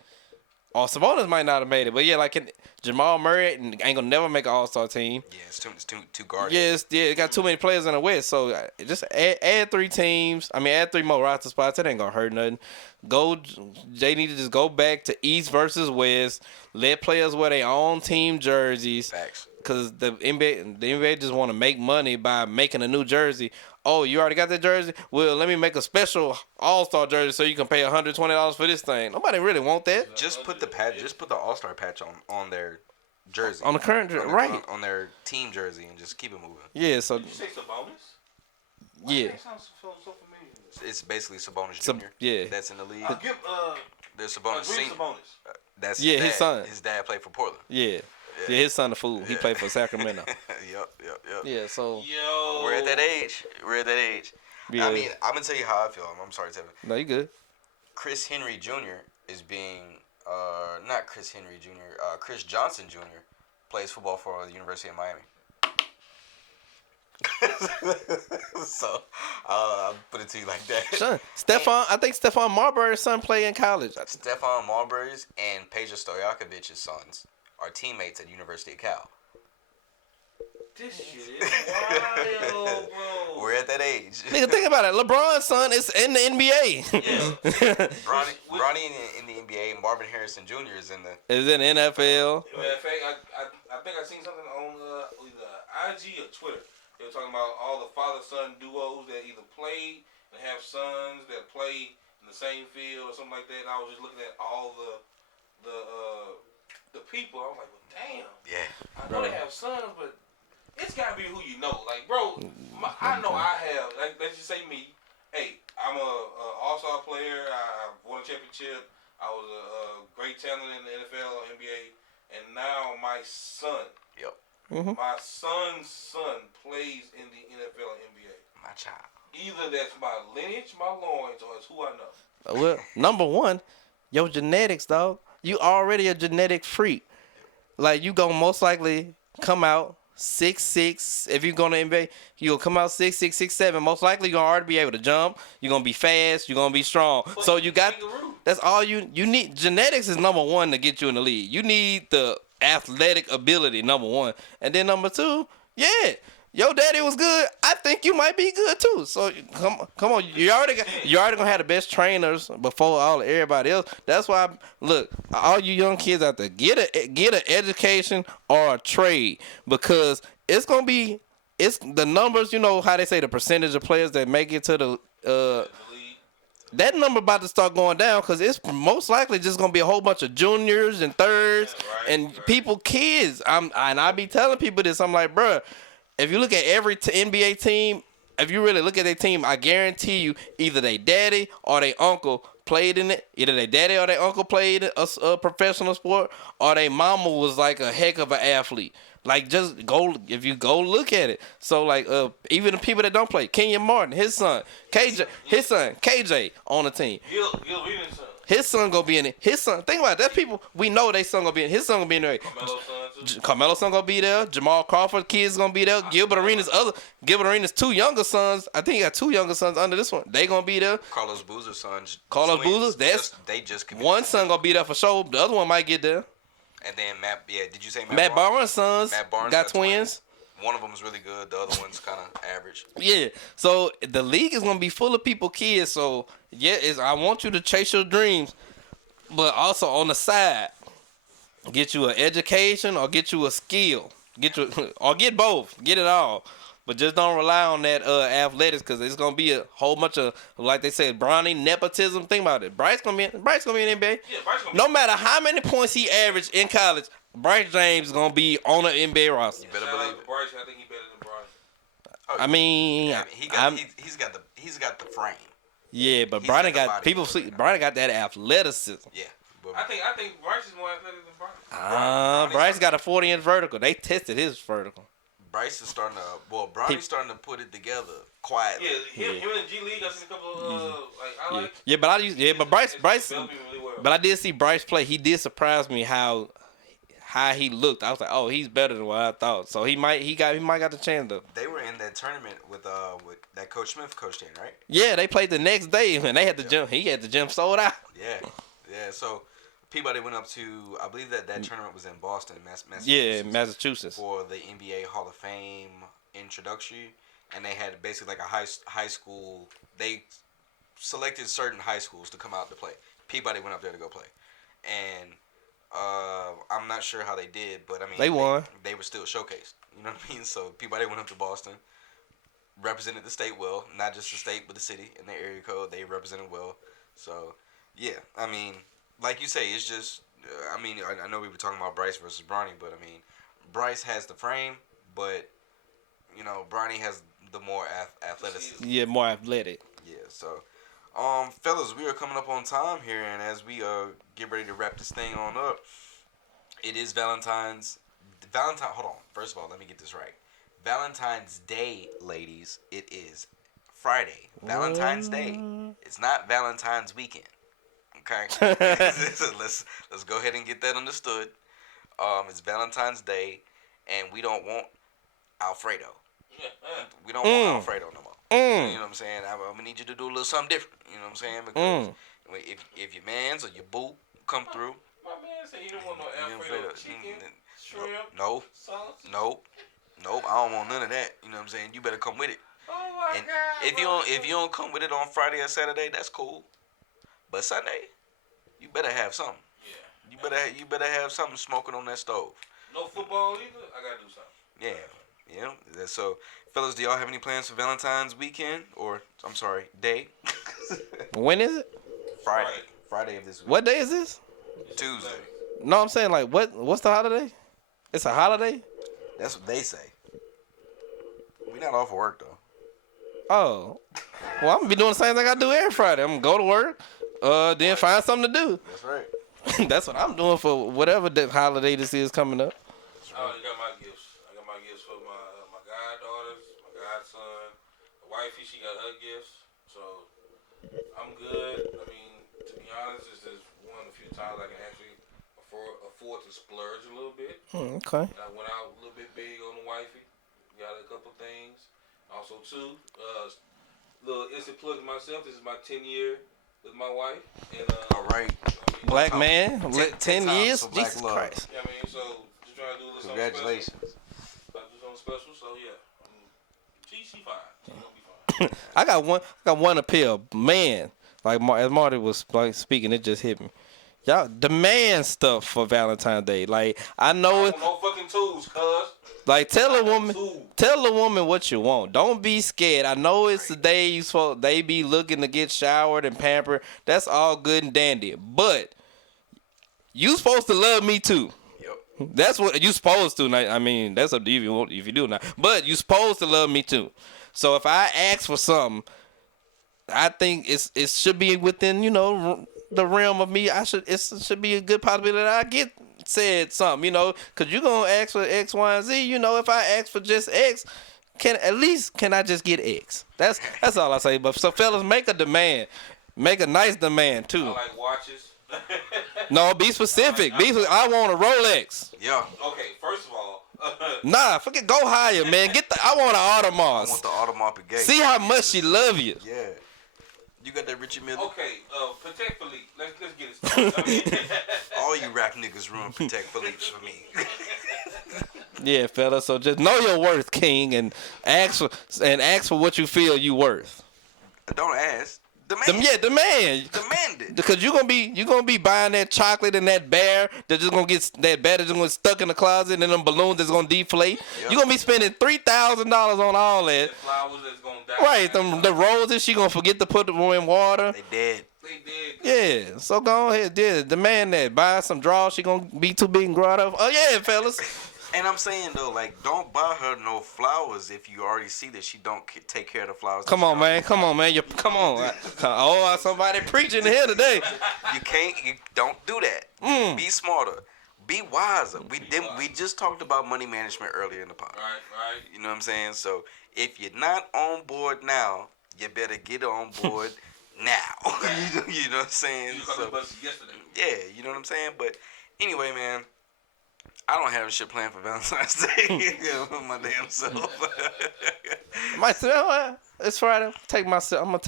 Or Sabonis might not have made it, but yeah, like Jamal Murray ain't gonna never make an All-Star team. Yeah, it's too guarded. Yeah, it got too many players in the West, so just add 3 teams. I mean, add 3 more roster spots. It ain't gonna hurt nothing. They need to just go back to East versus West. Let players wear their own team jerseys. Facts. Because the NBA just want to make money by making a new jersey. Oh, you already got that jersey? Well, let me make a special All-Star jersey so you can pay $120 for this thing. Nobody really want that. Just put the patch. Just put the All-Star patch on their jersey. On the current jersey, right? On their team jersey, and just keep it moving. Yeah. So. Did you say Sabonis? Yeah. That sounds so familiar. It's basically Sabonis Jr. Yeah. That's in the league. There's Sabonis. Sabonis. That's his son. His dad played for Portland. Yeah. Yeah, his son a fool. He played for Sacramento. Yep. Yeah, so we're at that age. yeah. I mean, I'm gonna tell you how I feel. I'm sorry, Tevin. No, you good. Chris Henry Jr. is being not Chris Henry Jr. Chris Johnson Jr. plays football for the University of Miami. So I'll put it to you like that. Son, I think Stephon Marbury's son played in college. Stephon Marbury's and Peja Stojakovic's sons are teammates at University of Cal. This shit is wild, bro. We're at that age. Nigga, think about it. LeBron's son is in the NBA. Yeah. Bronny in the NBA. Marvin Harrison Jr. is in the NFL. Matter of fact, I think I seen something on either IG or Twitter. They were talking about all the father-son duos that either played and have sons that play in the same field or something like that. And I was just looking at all the people. I was like, well, damn. Yeah. I know they have sons, but it's gotta be who you know. Like, bro, I know I have. Like, let's just say me. Hey, I'm a all-star player. I won a championship. I was a great talent in the NFL or NBA, and now my son. Yep. Mm-hmm. My son's son plays in the NFL and NBA. My child. Either that's my lineage, my loins, or it's who I know. Well, number one, your genetics, dog. You already a genetic freak. Like, you gonna most likely come out 6'6". If you're gonna NBA, you'll come out 6'6", 6'7". Most likely you're gonna already be able to jump. You're gonna be fast. You're gonna be strong. So you got. That's all you need. Genetics is number one to get you in the league. You need the athletic ability, number one, and then number two, yeah. Your daddy was good. I think you might be good too. So come on. You already gonna have the best trainers before everybody else. That's why look, all you young kids out there, get an education or a trade, because it's the numbers. You know how they say the percentage of players that make it to the that number about to start going down, because it's most likely just gonna be a whole bunch of juniors and thirds kids. I be telling people this. I'm like, bruh, if you look at every NBA team, if you really look at their team, I guarantee you either their daddy or their uncle played in it. Either their daddy or their uncle played a professional sport, or their mama was like a heck of an athlete. Like, just go, if you go look at it. So, like, even the people that don't play, Kenyon Martin, his son, KJ on the team. His son gonna be in it. His son, think about it. That's people we know they son gonna be in. His son gonna be in there. Carmelo's son gonna be there. Jamal Crawford kids gonna be there. Gilbert Arenas 2 younger sons. I think he got 2 younger sons under this one. They gonna be there. Carlos Boozer's sons. They just one son gonna be there for sure. The other one might get there. And then did you say Matt Barnes' sons got twins. One of them is really good. The other one's kind of average. Yeah. So the league is gonna be full of people, kids. So yeah, I want you to chase your dreams, but also on the side, get you an education or get you a skill. Or get both. Get it all. But just don't rely on that athletics, because it's gonna be a whole bunch of, like they said, Bronny nepotism. Think about it. Bryce gonna be in the NBA. Yeah, Bryce gonna No matter how many points he averaged in college, Bryce James is gonna be on an NBA roster. You better Shout out believe to it. Bryce. I think he better than Bryce. Oh, I mean, yeah, he's got the frame. yeah, but he's Bronny got the got body people. for it. Bronny got that athleticism. Yeah. But I think Bryce is more athletic than Bryce. Bryce got a 40-inch vertical. They tested his vertical. Bryce is starting to. Well, Bronny's starting to put it together quietly. Yeah, him in the G League. I seen a couple of highlights. Yeah, but Bryce, Developing really well. but I did see Bryce play. He did surprise me how he looked. I was like, oh, he's better than what I thought. So he might got the chance though. They were in that tournament with that Coach Smith coached in, right? Yeah, they played the next day and they had the gym. He had the gym sold out. Yeah. So Peabody went up to, I believe that tournament was in Boston, Massachusetts. Yeah, Massachusetts. For the NBA Hall of Fame introduction, and they had basically like a high school. They selected certain high schools to come out to play. Peabody went up there to go play, and I'm not sure how they did, but I mean They won. They were still showcased. You know what I mean? So Peabody went up to Boston, represented the state well, not just the state but the city and their area code. They represented well. So yeah, I mean, like you say, it's just. I mean, I know we were talking about Bryce versus Bronny, but I mean, Bryce has the frame, but you know, Bronny has the more athleticism. Yeah, more athletic. Yeah, so, fellas, we are coming up on time here, and as we get ready to wrap this thing on up, it is Valentine. Hold on. First of all, let me get this right. Valentine's Day, ladies. It is Friday. Valentine's Day. It's not Valentine's weekend. Okay. So let's go ahead and get that understood. It's Valentine's Day, and we don't want Alfredo. We don't want Alfredo no more. You know what I'm saying? I'm gonna need you to do a little something different. You know what I'm saying? Because if your man's or your boo come through, My man said he don't want no Alfredo chicken, shrimp, no, sauce. nope, I don't want none of that. You know what I'm saying? You better come with it. Oh my And God. if you don't come with it on Friday or Saturday, that's cool. But Sunday, you better have something. Yeah. You better have something smoking on that stove. No football either. I gotta do something. Yeah. So, fellas, do y'all have any plans for Valentine's weekend? Or, I'm sorry, day? When is it? Friday of this week. What day is this? Tuesday. No, I'm saying like what's the holiday? It's a holiday? That's what they say. We not off of work, though. Oh. Well, I'm gonna be doing the same thing I do every Friday. I'm gonna go to work, then find something to do. That's right. That's what I'm doing for whatever the holiday this is coming up. I already got my gifts. I got my gifts for my goddaughters, my godson, the wifey. She got her gifts, so I'm good. I mean, to be honest, this is one of the few times I can actually afford to splurge a little bit. Okay. And I went out a little bit big on the wifey. Got a couple things. Also, too, little instant plug to myself. This is my 10-year with my wife. And All right. Black man, 10 years? for black Jesus love. Christ. Yeah, I mean, so just trying to do a little something Congratulations. special. Do something special, so yeah. She fine. She gonna be fine. I got one appeal. Man, like as Marty was like speaking, it just hit me. Y'all demand stuff for Valentine's Day. Like I know it. No fucking tools, cuz. Like tell a woman what you want. Don't be scared. I know it's the day they be looking to get showered and pampered. That's all good and dandy. But you supposed to love me too. Yep. That's what you supposed to. I mean, that's up to you if you do not. But you supposed to love me too. So if I ask for something, I think it should be within the realm of me. It should be a good possibility that I get said something, because you're gonna ask for X, Y, and Z. If I ask for just X, can I just get X? That's all I say. But so fellas, make a demand, make a nice demand too. I like watches. No, be specific. I want a Rolex. Yeah. Okay, first of all. Nah, forget. Go higher, man. I want an I Audemars. want the Audemars Piguet. See how much she love you. Yeah. You got that Richie Miller? Okay, Patek Philippe. Let's get it started. I mean, All you rap niggas ruin Patek Philippe's for me. Yeah, fella. So just know your worth, King, and ask for what you feel you worth. Don't ask. Demand. Demand. Demand it. Because you're gonna be buying that chocolate and that bear that's just gonna get stuck in the closet, and then them balloons that's gonna deflate. Yep. You're gonna be spending $3,000 on all that. The flowers that's gonna die. Right, the roses she gonna forget to put them in water. They dead. Yeah, so go ahead, demand that. Buy some drawers she gonna be too big and grow out of. Oh yeah, fellas. And I'm saying though, like, don't buy her no flowers if you already see that she don't take care of the flowers. Come on, man. Come on. Oh, somebody preaching here today. You don't do that. Be smarter. Be wiser. We just talked about money management earlier in the podcast. Right. You know what I'm saying? So if you're not on board now, you better get on board now. You know what I'm saying? You yesterday. Yeah, you know what I'm saying? But anyway, man, I don't have shit planned for Valentine's Day. My damn self. It's Friday. I'm gonna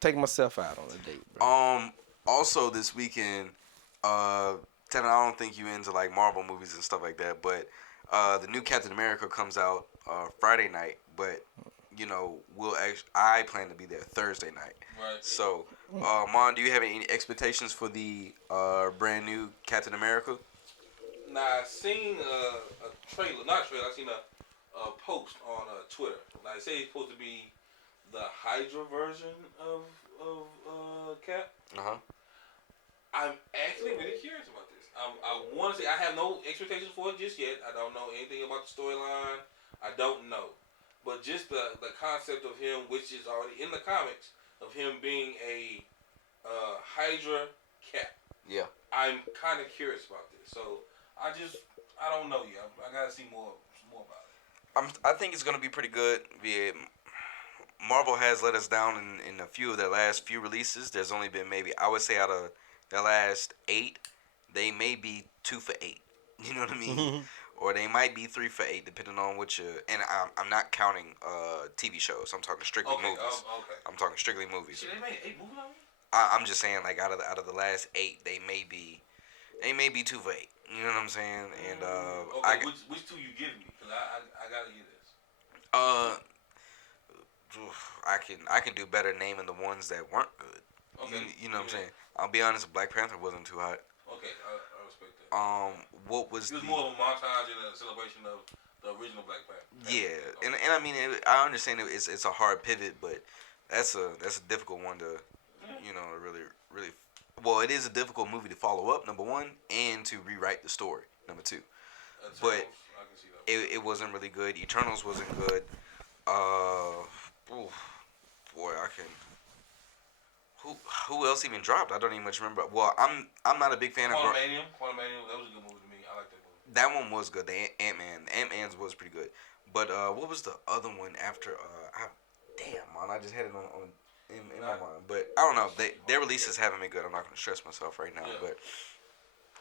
take myself out on a date, bro. Also this weekend, Tevin, I don't think you into like Marvel movies and stuff like that, but the new Captain America comes out Friday night, but you know, I plan to be there Thursday night. Right. So, Mon, do you have any expectations for the brand new Captain America? Now, I seen a trailer, not a trailer, I seen a post on Twitter. Like, say it's supposed to be the Hydra version of Cap. Uh-huh. I'm actually really curious about this. I want to say, I have no expectations for it just yet. I don't know anything about the storyline. I don't know. But just the concept of him, which is already in the comics, of him being a Hydra Cap. Yeah. I'm kind of curious about this. So, I don't know yet. I gotta see more about it. I think it's gonna be pretty good. Marvel has let us down in a few of their last few releases. There's only been maybe, I would say, out of their last 8, they may be 2 for 8. You know what I mean? Or they might be 3 for 8, depending on what you. And I'm not counting TV shows. I'm talking strictly movies. Okay. I'm talking strictly movies. Shit, they made 8 movies on it? I'm just saying, like, out of the last 8, they may be 2 for 8. You know what I'm saying? And okay, which 2 you give me? Cause I gotta get this. I can do better naming the ones that weren't good. Okay. You know what I'm saying? I'll be honest, Black Panther wasn't too hot. Okay, I respect that. What was it was more of a montage and a celebration of the original Black Panther. Yeah, okay. and I mean, I understand it's a hard pivot, but that's a difficult one to, you know, really. Well, it is a difficult movie to follow up, number one, and to rewrite the story, number 2. Eternals, but I can see that. it wasn't really good. Eternals wasn't good. Boy, I can. Who else even dropped? I don't even much remember. Well, I'm not a big fan of. Quantumanium, that was a good movie to me. I like that movie. That one was good. The Ant-Man's was pretty good. But what was the other one after? Damn, man, I just had it in my mind. But I don't know. Their releases haven't been good. I'm not gonna stress myself right now. Yeah. But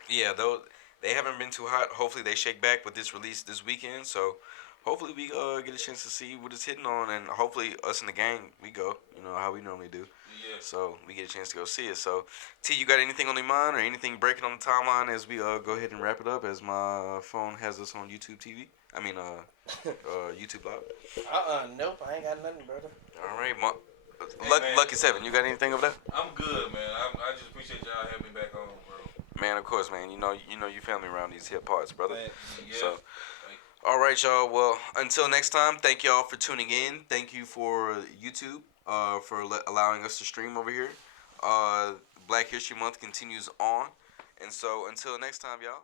yeah, though they haven't been too hot. Hopefully they shake back with this release this weekend. So hopefully we get a chance to see what it's hitting on, and hopefully us in the gang we go. You know how we normally do. Yeah. So we get a chance to go see it. So T, you got anything on your mind or anything breaking on the timeline as we go ahead and wrap it up? As my phone has us on YouTube TV. I mean YouTube Live. Nope, I ain't got nothing, brother. All right, Hey, Lucky 7, you got anything over there? I'm good, man. I just appreciate y'all having me back on, bro. Man, of course, man. You know you family around these hip parts, brother. Yeah. So, all right, y'all. Well, until next time, thank y'all for tuning in. Thank you for YouTube for allowing us to stream over here. Black History Month continues on, and so until next time, y'all.